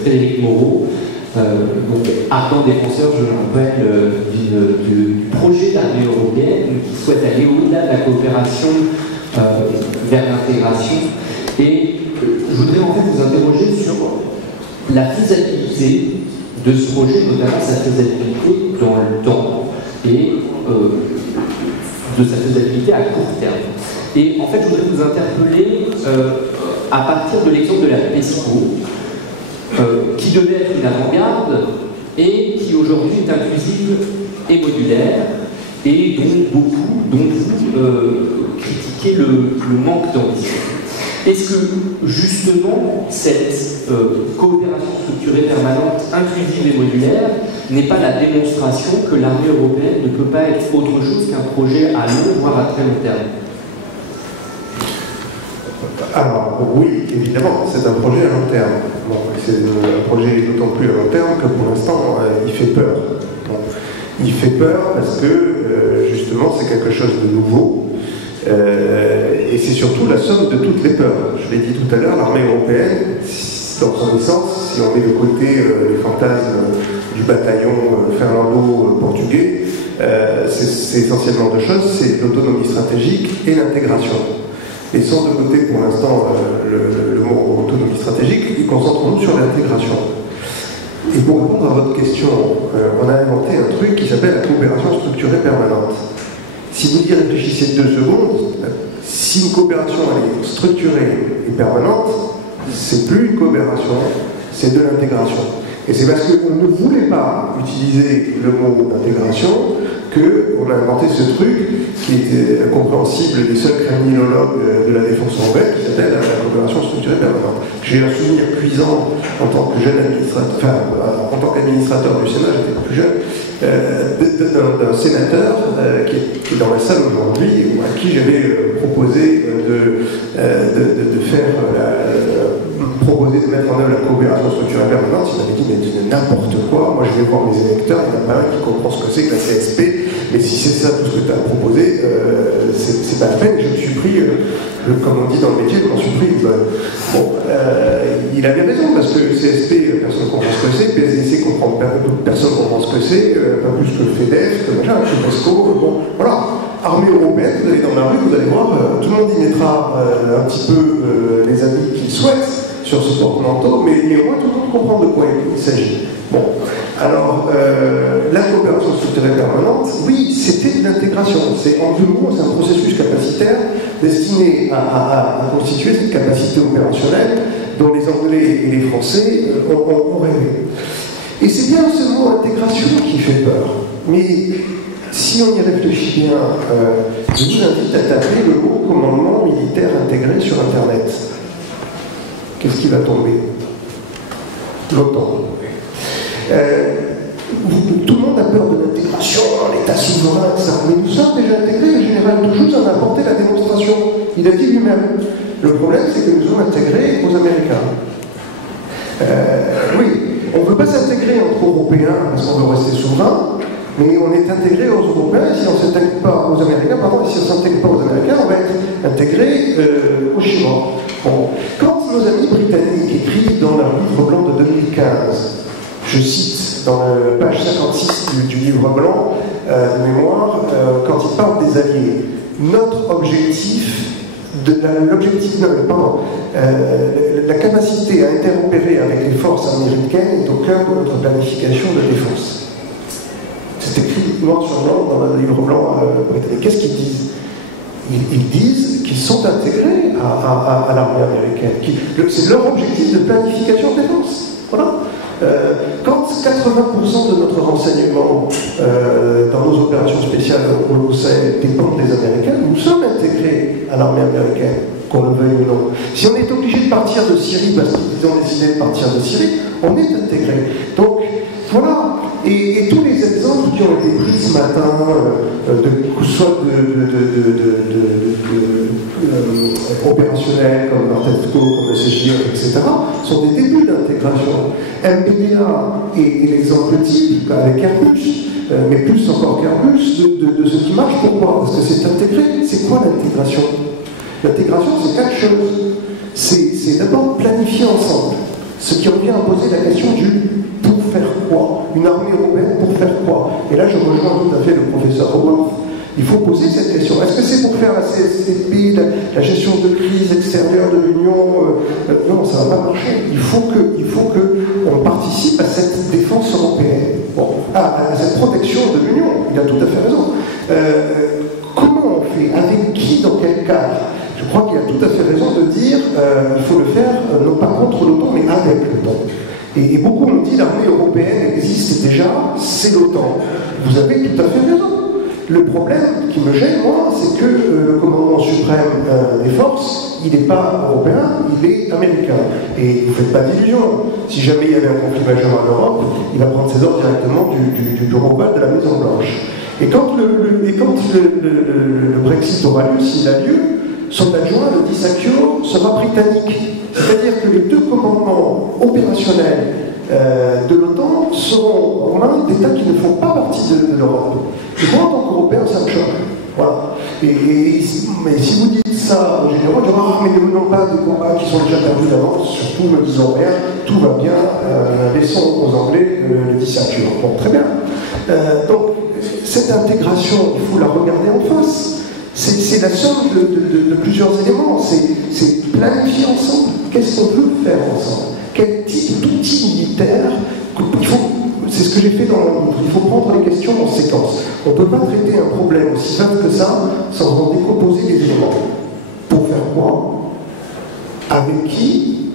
Frédéric Moreau, donc ardent défenseur, je le rappelle, du projet d'armée européenne qui souhaite aller au-delà de la coopération vers l'intégration. Et je voudrais en fait vous interroger sur la faisabilité de ce projet, notamment sa faisabilité dans le temps et de sa faisabilité à court terme. Et en fait, je voudrais vous interpeller à partir de l'exemple de la PESCO, qui devait être une avant-garde et qui aujourd'hui est inclusive et modulaire, et dont vous critiquez le manque d'ambition. Est-ce que justement cette coopération structurée permanente, inclusive et modulaire, n'est pas la démonstration que l'armée européenne ne peut pas être autre chose qu'un projet à long, voire à très long terme? Alors, oui, évidemment, c'est un projet à long terme. Bon, c'est un projet d'autant plus à long terme que pour l'instant, il fait peur. Bon, il fait peur parce que, justement, c'est quelque chose de nouveau. Et c'est surtout la somme de toutes les peurs. Je l'ai dit tout à l'heure, l'armée européenne, dans son essence, si on met de côté les fantasmes du bataillon finlando-portugais, c'est essentiellement deux choses, c'est l'autonomie stratégique et l'intégration. Et sans de côté pour l'instant le mot autonomie stratégique, concentrons-nous sur l'intégration. Et pour répondre à votre question, on a inventé un truc qui s'appelle la coopération structurée permanente. Si vous y réfléchissez 2 secondes, si une coopération elle est structurée et permanente, c'est plus une coopération, c'est de l'intégration. Et c'est parce qu'on ne voulait pas utiliser le mot d'intégration qu'on a inventé ce truc qui était incompréhensible des seuls criminologues de la défense européenne, qui s'appelle la coopération structurée permanente. J'ai un souvenir cuisant en tant que jeune administrateur, enfin en tant qu'administrateur du Sénat, j'étais plus jeune, d'un sénateur qui est dans la salle aujourd'hui, à qui j'avais proposé de faire proposer de mettre en œuvre la coopération structurelle permanente. Il m'avait dit mais n'importe quoi, moi je vais voir mes électeurs, il n'y en a pas un qui comprend ce que c'est que la CSP, mais si c'est ça tout ce que tu as proposé, c'est pas la peine. Je me suis pris, comme on dit dans le métier, je m'en suis pris. Bon, il avait raison, parce que CSP, personne ne comprend ce que c'est, PSDC comprend, personne ne comprend ce que c'est, pas plus que le FEDEF, machin, que PESCO, bon, voilà. Armée européenne, vous allez dans la rue, vous allez voir, tout le monde y mettra un petit peu les avis qu'il souhaite sur ce porte-manteau, mais au moins tout le monde comprend de quoi il s'agit. Bon, alors, la coopération structurée permanente, oui, c'était de l'intégration. C'est en 2 mots, c'est un processus capacitaire destiné à constituer cette capacité opérationnelle dont les Anglais et les Français ont rêvé. Et c'est bien ce mot intégration qui fait peur. Mais si on y réfléchit bien, je vous invite à taper le mot commandement militaire intégré sur Internet. Qu'est-ce qui va tomber? L'OTAN. Tout le monde a peur de l'intégration, l'État souverain, etc. Mais nous sommes déjà intégrés, le général Toulouse en a apporté la démonstration. Il a dit lui-même. Le problème, c'est que nous sommes intégrés aux Américains. Oui, on ne veut pas s'intégrer entre Européens parce qu'on veut rester souverain, mais on est intégré aux Européens, et si on ne s'intègre pas aux Américains, pardon, et si on ne s'intègre pas aux Américains, on va être intégré aux Chinois. Bon. Quand nos amis britanniques écrivent dans leur livre blanc de 2015, je cite dans la page 56 du livre blanc de mémoire, quand ils parlent des alliés, notre objectif, la capacité à interopérer avec les forces américaines est au cœur de notre planification de défense. C'est écrit noir sur blanc dans le livre blanc britannique. Qu'est-ce qu'ils disent? Ils disent qu'ils sont intégrés à l'armée américaine. C'est leur objectif de planification de défense. Voilà. Quand 80% de notre renseignement dans nos opérations spéciales au Sahel dépendent des Américains, nous sommes intégrés à l'armée américaine, qu'on le veuille ou non. Si on est obligé de partir de Syrie parce qu'ils ont décidé de partir de Syrie, on est intégré. Donc, voilà. Et tous les exemples qui ont été pris ce matin, soit opérationnels comme Nortesco, comme le CGF, etc., sont des débuts d'intégration. MBDA est l'exemple type avec Airbus, mais plus encore qu'Airbus, de ce qui marche. Pourquoi? Parce que c'est intégré. C'est quoi l'intégration? L'intégration, c'est quatre choses. C'est d'abord planifier ensemble, ce qui revient à poser la question du pour faire quoi? Une armée européenne pour faire quoi? Et là, je rejoins tout à fait le professeur Howard. Il faut poser cette question. Est-ce que c'est pour faire la CSTP, la gestion de crise extérieure de l'Union? Non, ça ne va pas marcher. Il faut qu'on participe à cette défense européenne. Bon. À cette protection de l'Union. Il a tout à fait raison. Comment on fait? Avec qui? Dans quel cadre? Je crois qu'il a tout à fait raison de dire qu'il faut le faire non pas contre l'OTAN, mais avec l'OTAN. Et beaucoup ont dit l'armée européenne existe déjà, c'est l'OTAN. Vous avez tout à fait raison. Le problème qui me gêne, moi, c'est que le commandement suprême des forces, il n'est pas européen, il est américain. Et vous ne faites pas d'illusions. Si jamais il y avait un conflit majeur en Europe, il va prendre ses ordres directement du bureau ovale de la Maison-Blanche. Et quand le Brexit aura lieu, s'il a lieu, son adjoint, le Dissacchio, sera britannique. C'est-à-dire que les deux commandements opérationnels de l'OTAN seront aux mains d'États qui ne font pas partie de l'Europe. Et moi, en tant qu'Européen, ça me choque. Voilà. Mais si vous dites ça aux généraux, ils diront « Ah, mais ne menons pas des combats qui sont déjà perdus d'avance, surtout ne disons rien, tout va bien, laissons aux Anglais le Dissacchio. » Bon, très bien. Donc, cette intégration, il faut la regarder en face. C'est la somme de plusieurs éléments. C'est planifier ensemble. Qu'est-ce qu'on peut faire ensemble? Quel type d'outils militaires? C'est ce que j'ai fait dans le livre. Il faut prendre les questions en séquence. On ne peut pas traiter un problème aussi simple que ça sans en décomposer les éléments. Pour faire quoi? Avec qui?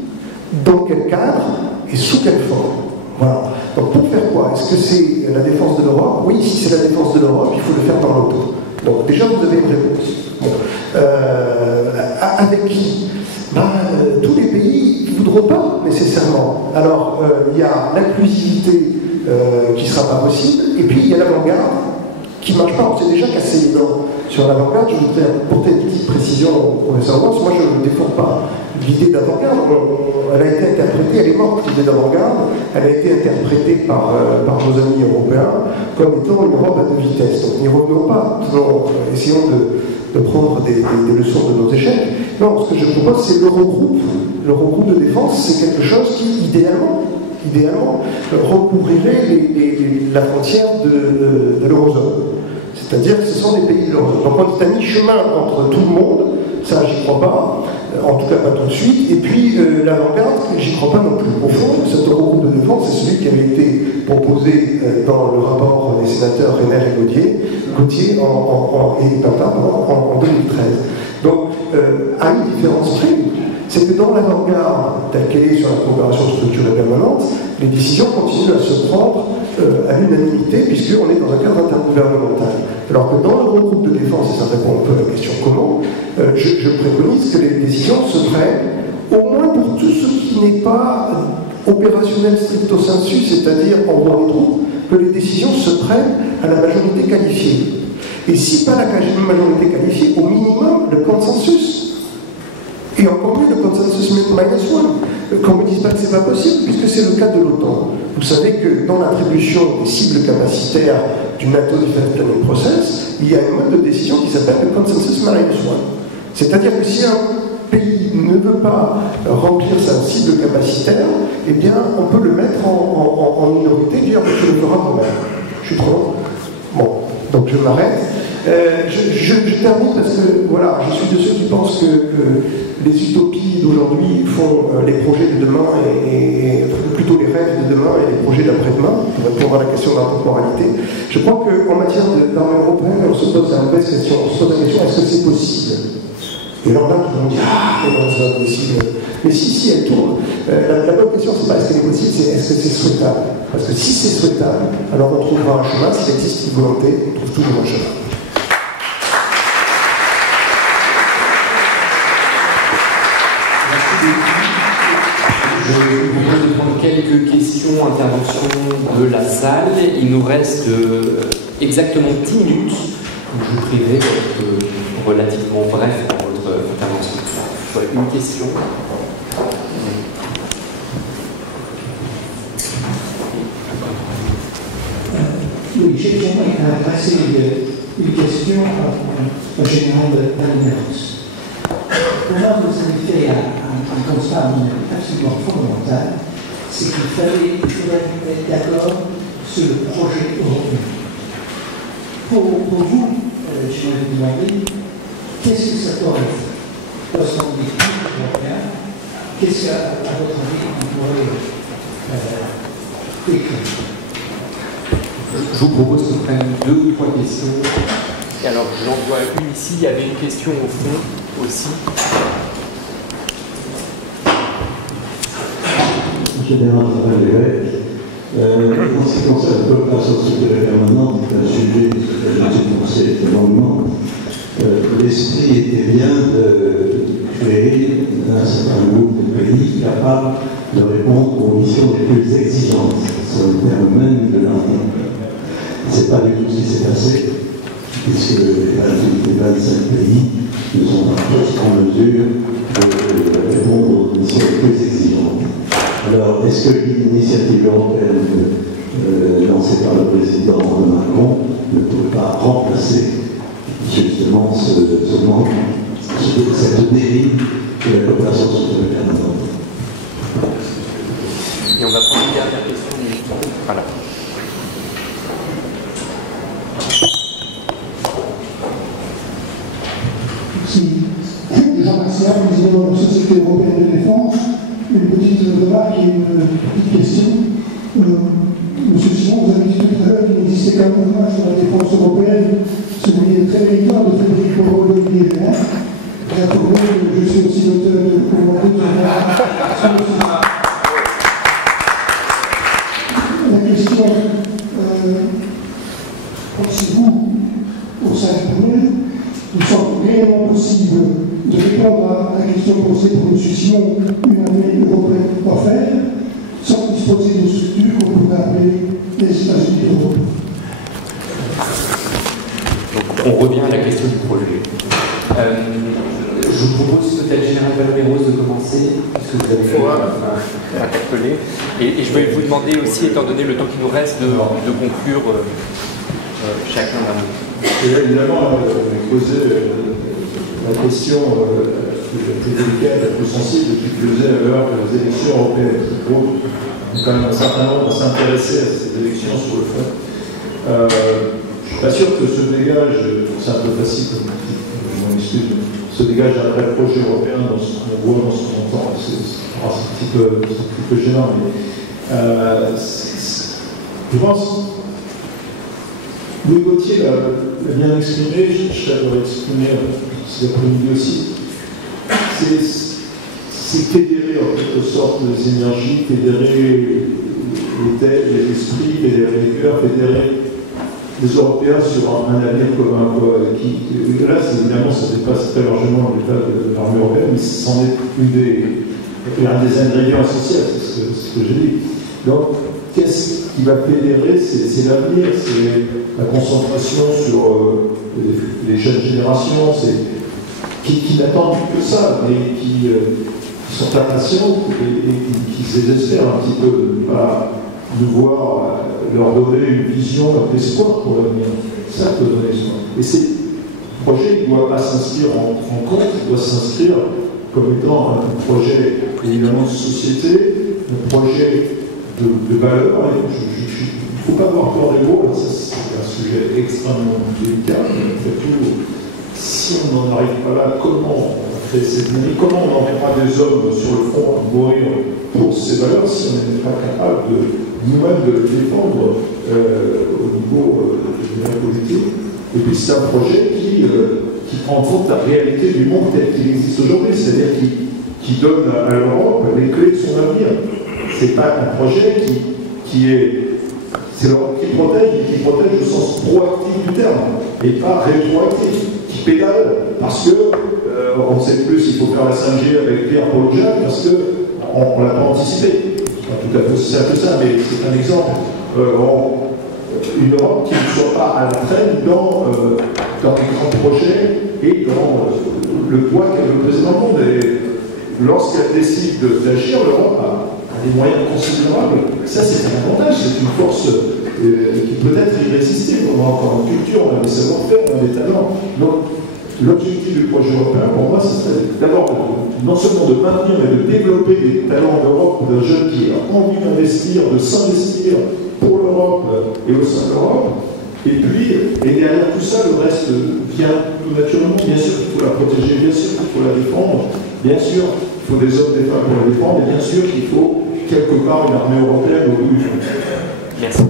Dans quel cadre? Et sous quelle forme? Voilà. Donc pour faire quoi? Est-ce que c'est la défense de l'Europe? Oui, si c'est la défense de l'Europe, il faut le faire dans l'OTAN. Donc déjà, vous avez une réponse. Bon. Avec qui? Tous les pays ne voudront pas nécessairement. Alors, il y a l'inclusivité qui ne sera pas possible, et puis il y a l'avant-garde qui ne marche pas. On s'est déjà cassé les dents sur l'avant-garde. Je voudrais apporter une petite précision au professeur Ross. Moi, je ne défends pas l'idée d'avant-garde. Elle a été interprétée, elle est morte, l'idée d'avant-garde. Elle a été interprétée par nos amis européens comme étant une Europe à deux vitesses. Donc n'y revenons pas. Essayons de prendre des leçons de nos échecs. Non, ce que je propose, c'est l'Eurogroupe. L'Eurogroupe de défense, c'est quelque chose qui, idéalement, recouvrirait la frontière de l'Eurozone. C'est-à-dire que ce sont des pays de l'Eurozone. Donc on est à mi-chemin entre tout le monde, ça j'y crois pas, en tout cas pas tout de suite, et puis l'avant-garde, j'y crois pas non plus. Au fond, cet Eurogroupe de défense, c'est celui qui avait été proposé dans le rapport des sénateurs Reiner et Gauthier et Pintat en 2013. Donc, à une différence près, c'est que dans l'avant-garde, telle qu'elle est sur la coopération structurée permanente, les décisions continuent à se prendre à l'unanimité, puisqu'on est dans un cadre intergouvernemental. Alors que dans le groupe de défense, et ça répond un peu à la question comment, je préconise que les décisions se prennent, au moins pour tout ce qui n'est pas opérationnel stricto sensu, c'est-à-dire en droit et droit, que les décisions se prennent à la majorité qualifiée. Et si pas la majorité qualifiée, au minimum le consensus. Et encore mieux le consensus -1. Qu'on ne me dise pas que c'est pas possible, puisque c'est le cas de l'OTAN. Vous savez que dans l'attribution des cibles capacitaires du NATO Defense Planning Process, il y a un mode de décision qui s'appelle le consensus -1. C'est-à-dire que si un pays ne veut pas remplir sa cible capacitaire, eh bien, on peut le mettre en minorité et dire que je le ferai moi-même. Je suis trop. Bon, donc je m'arrête. Je termine parce que, voilà, je suis de ceux qui pensent que les utopies d'aujourd'hui font les projets de demain et plutôt les rêves de demain et les projets d'après-demain, pour répondre à la question de la temporalité. Je crois qu'en matière d'armée européenne, on se pose la mauvaise question. On se pose la question, est-ce que c'est possible? Et alors là, tout le monde dit, ah, non, c'est pas possible. Mais si elle tourne. La bonne question, c'est pas est-ce qu'elle est possible, c'est est-ce que c'est souhaitable? Parce que si c'est souhaitable, alors on trouvera un chemin. S'il existe une volonté, on trouve toujours un chemin. Je vous propose de prendre quelques questions, interventions de la salle. Il nous reste exactement 10 minutes. Je vous prierai d'être relativement bref dans votre intervention. Voilà, une question. Oui, j'aimerais adresser une question au général d'Alliance. Pour moi, vous avez fait un constat absolument fondamental, c'est qu'il fallait être d'accord sur le projet européen. Pour vous, je vais vous demander, qu'est-ce que ça pourrait faire? Lorsqu'on dit plus européen, qu'est-ce qu'à votre avis on pourrait écrire? Je vous propose qu'on prenne 2 ou 3 questions. Et alors, j'en vois une ici. Il y avait une question au fond aussi. Général Lévesque, en ce qui concerne la coopération structurelle permanente, c'est un sujet que j'ai pensé longuement. L'esprit était bien de créer un certain groupe de pays capables de répondre aux missions les plus exigeantes. C'est le terme même de l'armée. Ce n'est pas du tout ce qui s'est passé, puisque les 25 pays ne sont pas tous en mesure de répondre aux missions les plus exigeantes. Alors, est-ce que l'initiative européenne lancée par le président Macron ne pourrait pas remplacer justement ce manque, cette dérive de la coopération structurelle permanente? Et on va prendre une dernière question. Voilà. Merci. Jean Martial, président de la Société européenne de défense. Une petite remarque et une petite question. Monsieur Simon, vous avez dit tout à l'heure qu'il existait quand même un sur la défense européenne, celui très méritoire de Frédéric Moreau-Olivier. J'ai trouvé que je suis aussi l'auteur de commenter la question, pensez-vous, au sein du panel, il semble réellement possible de répondre à la question posée pour M. Simon, une armée européenne quoi faire, sans disposer d'une structure qu'on pourrait appeler les États-Unis d'Europe. Donc on revient à la question du projet. Je vous propose peut-être Général Valméros de commencer, puisque vous avez fait interpeller. Et je vais vous demander aussi, étant donné le temps qui nous reste, de conclure chacun d'un mot. Évidemment, poser la question la plus délicate, la plus sensible, qui plus est à l'heure des élections européennes. Il faut quand même un certain nombre à s'intéresser à ces élections sur le fond. Je ne suis pas sûr que se dégage, c'est un peu facile comme je m'en excuse, se dégage un vrai projet européen dans ce qu'on voit dans ce montant. C'est un petit peu gênant, mais je pense. Louis Gauthier l'a bien exprimé, je l'avais exprimé cet après-midi aussi. C'est fédérer en quelque sorte les énergies, fédérer était l'esprit fédéré, fédérer les Européens sur un avenir commun. Là, évidemment, ça dépasse très largement l'état de l'armée européenne, mais c'en est un des ingrédients essentiels, c'est ce que j'ai dit. Donc, qu'est-ce qui va fédérer? C'est l'avenir, c'est la concentration sur les jeunes générations, qui n'attendent que ça, et qui sont impatients et qui désespèrent un petit peu de ne pas nous voir leur donner une vision, un espoir pour l'avenir. Ça peut donner espoir. Et ce projet ne doit pas s'inscrire en compte, il doit s'inscrire comme étant un projet évidemment de société, un projet de valeur. Il ne faut pas avoir peur des mots, ça c'est un sujet extrêmement délicat, mais si on n'en arrive pas là, comment on fait cette vie, comment on enverra des hommes sur le front à mourir pour ces valeurs si on n'est pas capable de nous-mêmes de les défendre au niveau de la politique? Et puis c'est un projet qui prend en compte la réalité du monde tel qu'il existe aujourd'hui, c'est-à-dire qui donne à l'Europe les clés de son avenir. C'est pas un projet c'est l'Europe qui protège au sens proactif du terme, et pas rétroactif, qui pédale, parce que on ne sait plus s'il faut faire la 5G avec Pierre, Paul, Jacques, parce qu'on ne l'a pas anticipé. C'est pas tout à fait aussi simple que ça, mais c'est un exemple. Une Europe qui ne soit pas à la traîne dans les grands projets et dans le poids qu'elle veut peser dans le monde. Et lorsqu'elle décide d'agir, l'Europe a des moyens considérables. Ça, c'est un avantage, c'est une force qui peut être irrésistible. On a encore une culture, on a des savoir-faire, on a des talents. Donc, l'objectif du projet européen, pour moi, ce serait d'abord non seulement de maintenir, mais de développer des talents en Europe, d'un jeune qui a envie d'investir, de s'investir pour l'Europe et au sein de l'Europe. Et puis, derrière tout ça, le reste vient tout naturellement. Bien sûr qu'il faut la protéger, bien sûr qu'il faut la défendre, bien sûr qu'il faut des hommes et des femmes pour la défendre, et bien sûr qu'il faut quelque part une armée européenne au bout du fond. Merci.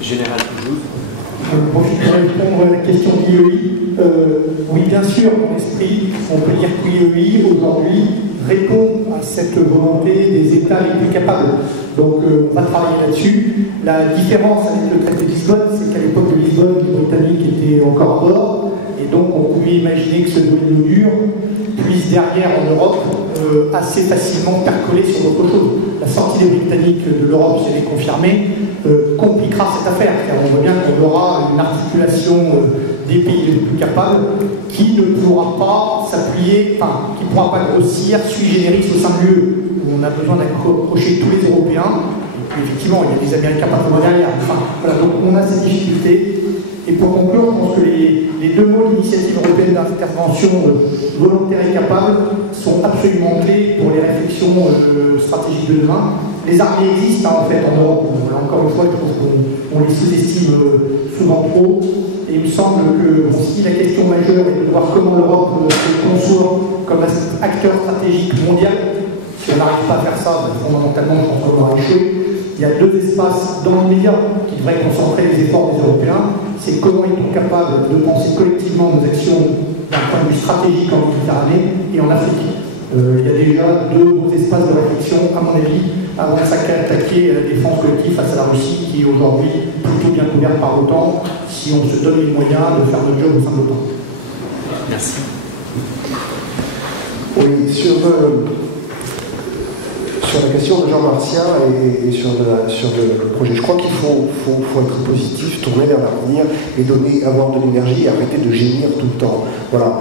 Général Toulouse. Je profiterai de répondre à la question d'IEI. Oui, bien sûr, dans l'esprit, on peut dire que l'IEI, aujourd'hui, répond à cette volonté des États les plus capables. Donc, on va travailler là-dessus. La différence avec le traité de Lisbonne, c'est qu'à l'époque de Lisbonne, les Britanniques étaient encore à bord, et donc on pouvait imaginer que ce noyau dur puisse derrière en Europe assez facilement percoler sur autre chose. La sortie des Britanniques de l'Europe, si elle est confirmée, compliquera cette affaire, car on voit bien qu'on aura une articulation des pays les plus capables qui ne pourra pas s'appuyer, enfin, qui ne pourra pas grossir sui generis au sein de l'UE, où on a besoin d'accrocher tous les Européens. Et puis, effectivement, il y a des Américains pas trop derrière. Enfin, voilà, donc on a ces difficultés. Et pour conclure, je pense que les deux mots d'initiative européenne d'intervention volontaire et capable sont absolument clés pour les réflexions stratégiques de demain. Les armées existent en fait en Europe. Là encore une fois, je pense qu'on les sous-estime souvent trop. Et il me semble que si la question majeure est de voir comment l'Europe se conçoit comme un acteur stratégique mondial, si on n'arrive pas à faire ça, fondamentalement, je pense qu'on va échouer. Il y a deux espaces dans l'immédiat qui devraient concentrer les efforts des Européens. C'est comment ils sont capables de penser collectivement nos actions d'un point de vue stratégique en Méditerranée et en Afrique. Il y a déjà deux gros espaces de réflexion, à mon avis, avant de s'attaquer à la défense collective face à la Russie, qui est aujourd'hui plutôt bien couverte par l'OTAN, si on se donne les moyens de faire notre job au sein de l'OTAN. Merci. Oui, sur la question de Jean Martien et sur le projet, je crois qu'il faut être positif, tourner vers l'avenir et avoir de l'énergie et arrêter de gémir tout le temps. Voilà.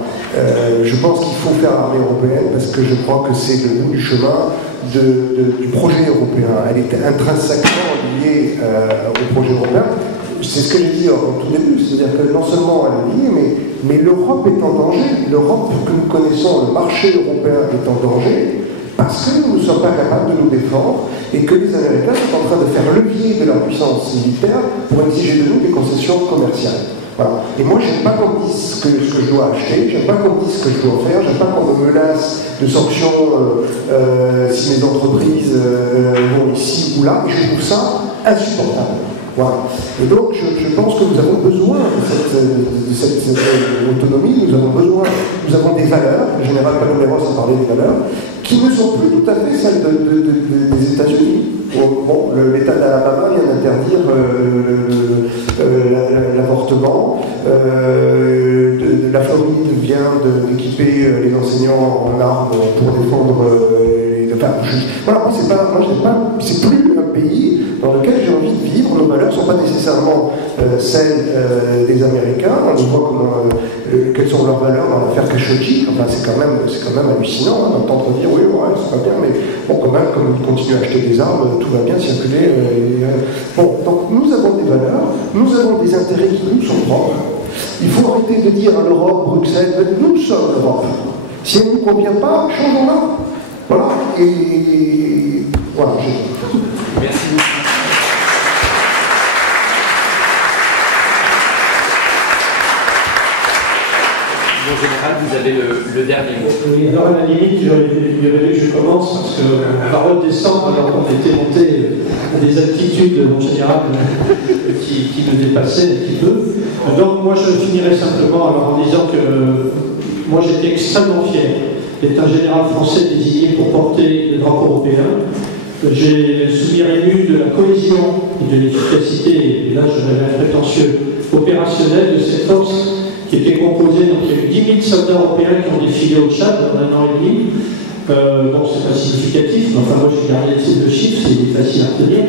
Je pense qu'il faut faire l'armée européenne parce que je crois que c'est le bout du chemin du projet européen. Elle est intrinsèquement liée au projet européen. C'est ce que j'ai dit au tout début, c'est-à-dire que non seulement elle est liée, mais l'Europe est en danger. L'Europe que nous connaissons, le marché européen est en danger. Parce que nous ne sommes pas capables de nous défendre et que les Américains sont en train de faire levier de leur puissance militaire pour exiger de nous des concessions commerciales. Voilà. Et moi, je n'aime pas qu'on me dise ce que je dois acheter, j'aime pas qu'on me dise ce que je dois faire, j'aime pas qu'on me menace de sanctions si mes entreprises vont ici ou là, et je trouve ça insupportable. Voilà. Et donc, je pense que nous avons besoin de cette autonomie, nous avons des valeurs, le général Palomero a parlé des valeurs, qui ne sont plus tout à fait celles des États-Unis. Bon, l'État d'Alabama vient d'interdire l'avortement. La Floride vient d'équiper les enseignants en armes pour défendre voilà, c'est plus un pays dans lequel j'ai envie de vivre. Nos valeurs ne sont pas nécessairement celles des Américains. On voit quelles sont leurs valeurs dans l'affaire Khashoggi. Enfin, c'est quand même hallucinant d'entendre dire oui, ouais, c'est pas bien, mais bon, quand même, comme ils continuent à acheter des armes, tout va bien circuler. Bon, donc nous avons des valeurs, nous avons des intérêts qui nous sont propres. Il faut arrêter de dire à l'Europe, Bruxelles, nous sommes l'Europe. Si elle ne nous convient pas, changeons-la. Voilà, et voilà. Merci beaucoup. En général, vous avez le dernier mot. Oui, alors à la limite, il aurait fallu que je commence parce qu'on va redescendre alors qu'on était monté à des altitudes en général qui me dépassaient un petit peu. Donc moi je finirai simplement alors, en disant que moi j'étais extrêmement fier d'être un général français désigné pour porter le drapeau européen. J'ai souvenir ému de la cohésion et de l'efficacité, et là je vais être prétentieux, opérationnelle de cette force qui était composée, donc il y a eu 10 000 soldats européens qui ont défilé au Tchad en 1 an et demi. Bon, c'est pas significatif, mais enfin moi j'ai gardé ces deux chiffres, c'est facile à retenir,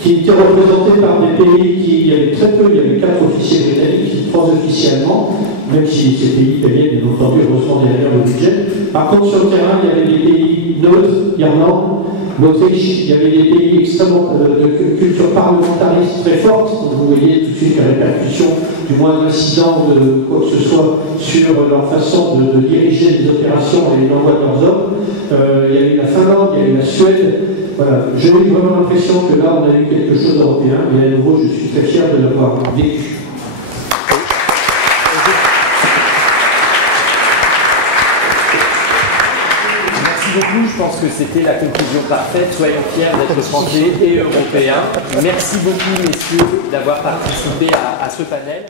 qui étaient représentés par des pays il y avait très peu, il y avait 4 officiers britanniques, 3 officiers allemands, même si ces pays payaient bien entendu heureusement derrière le budget. Par contre sur le terrain, il y avait des pays neutres, l'Irlande, l'Autriche, il y avait des pays extrêmement de culture parlementariste très forte, donc vous voyez tout de suite la répercussion du moindre incident de quoi que ce soit sur leur façon de diriger les opérations et l'envoi de leurs hommes. Il y a eu la Finlande, il y a eu la Suède. Voilà. J'ai eu vraiment l'impression que là, on a eu quelque chose d'européen, et à nouveau, je suis très fier de l'avoir vécu. Je pense que c'était la conclusion parfaite. Soyons fiers d'être français et européens. Merci beaucoup, messieurs, d'avoir participé à ce panel.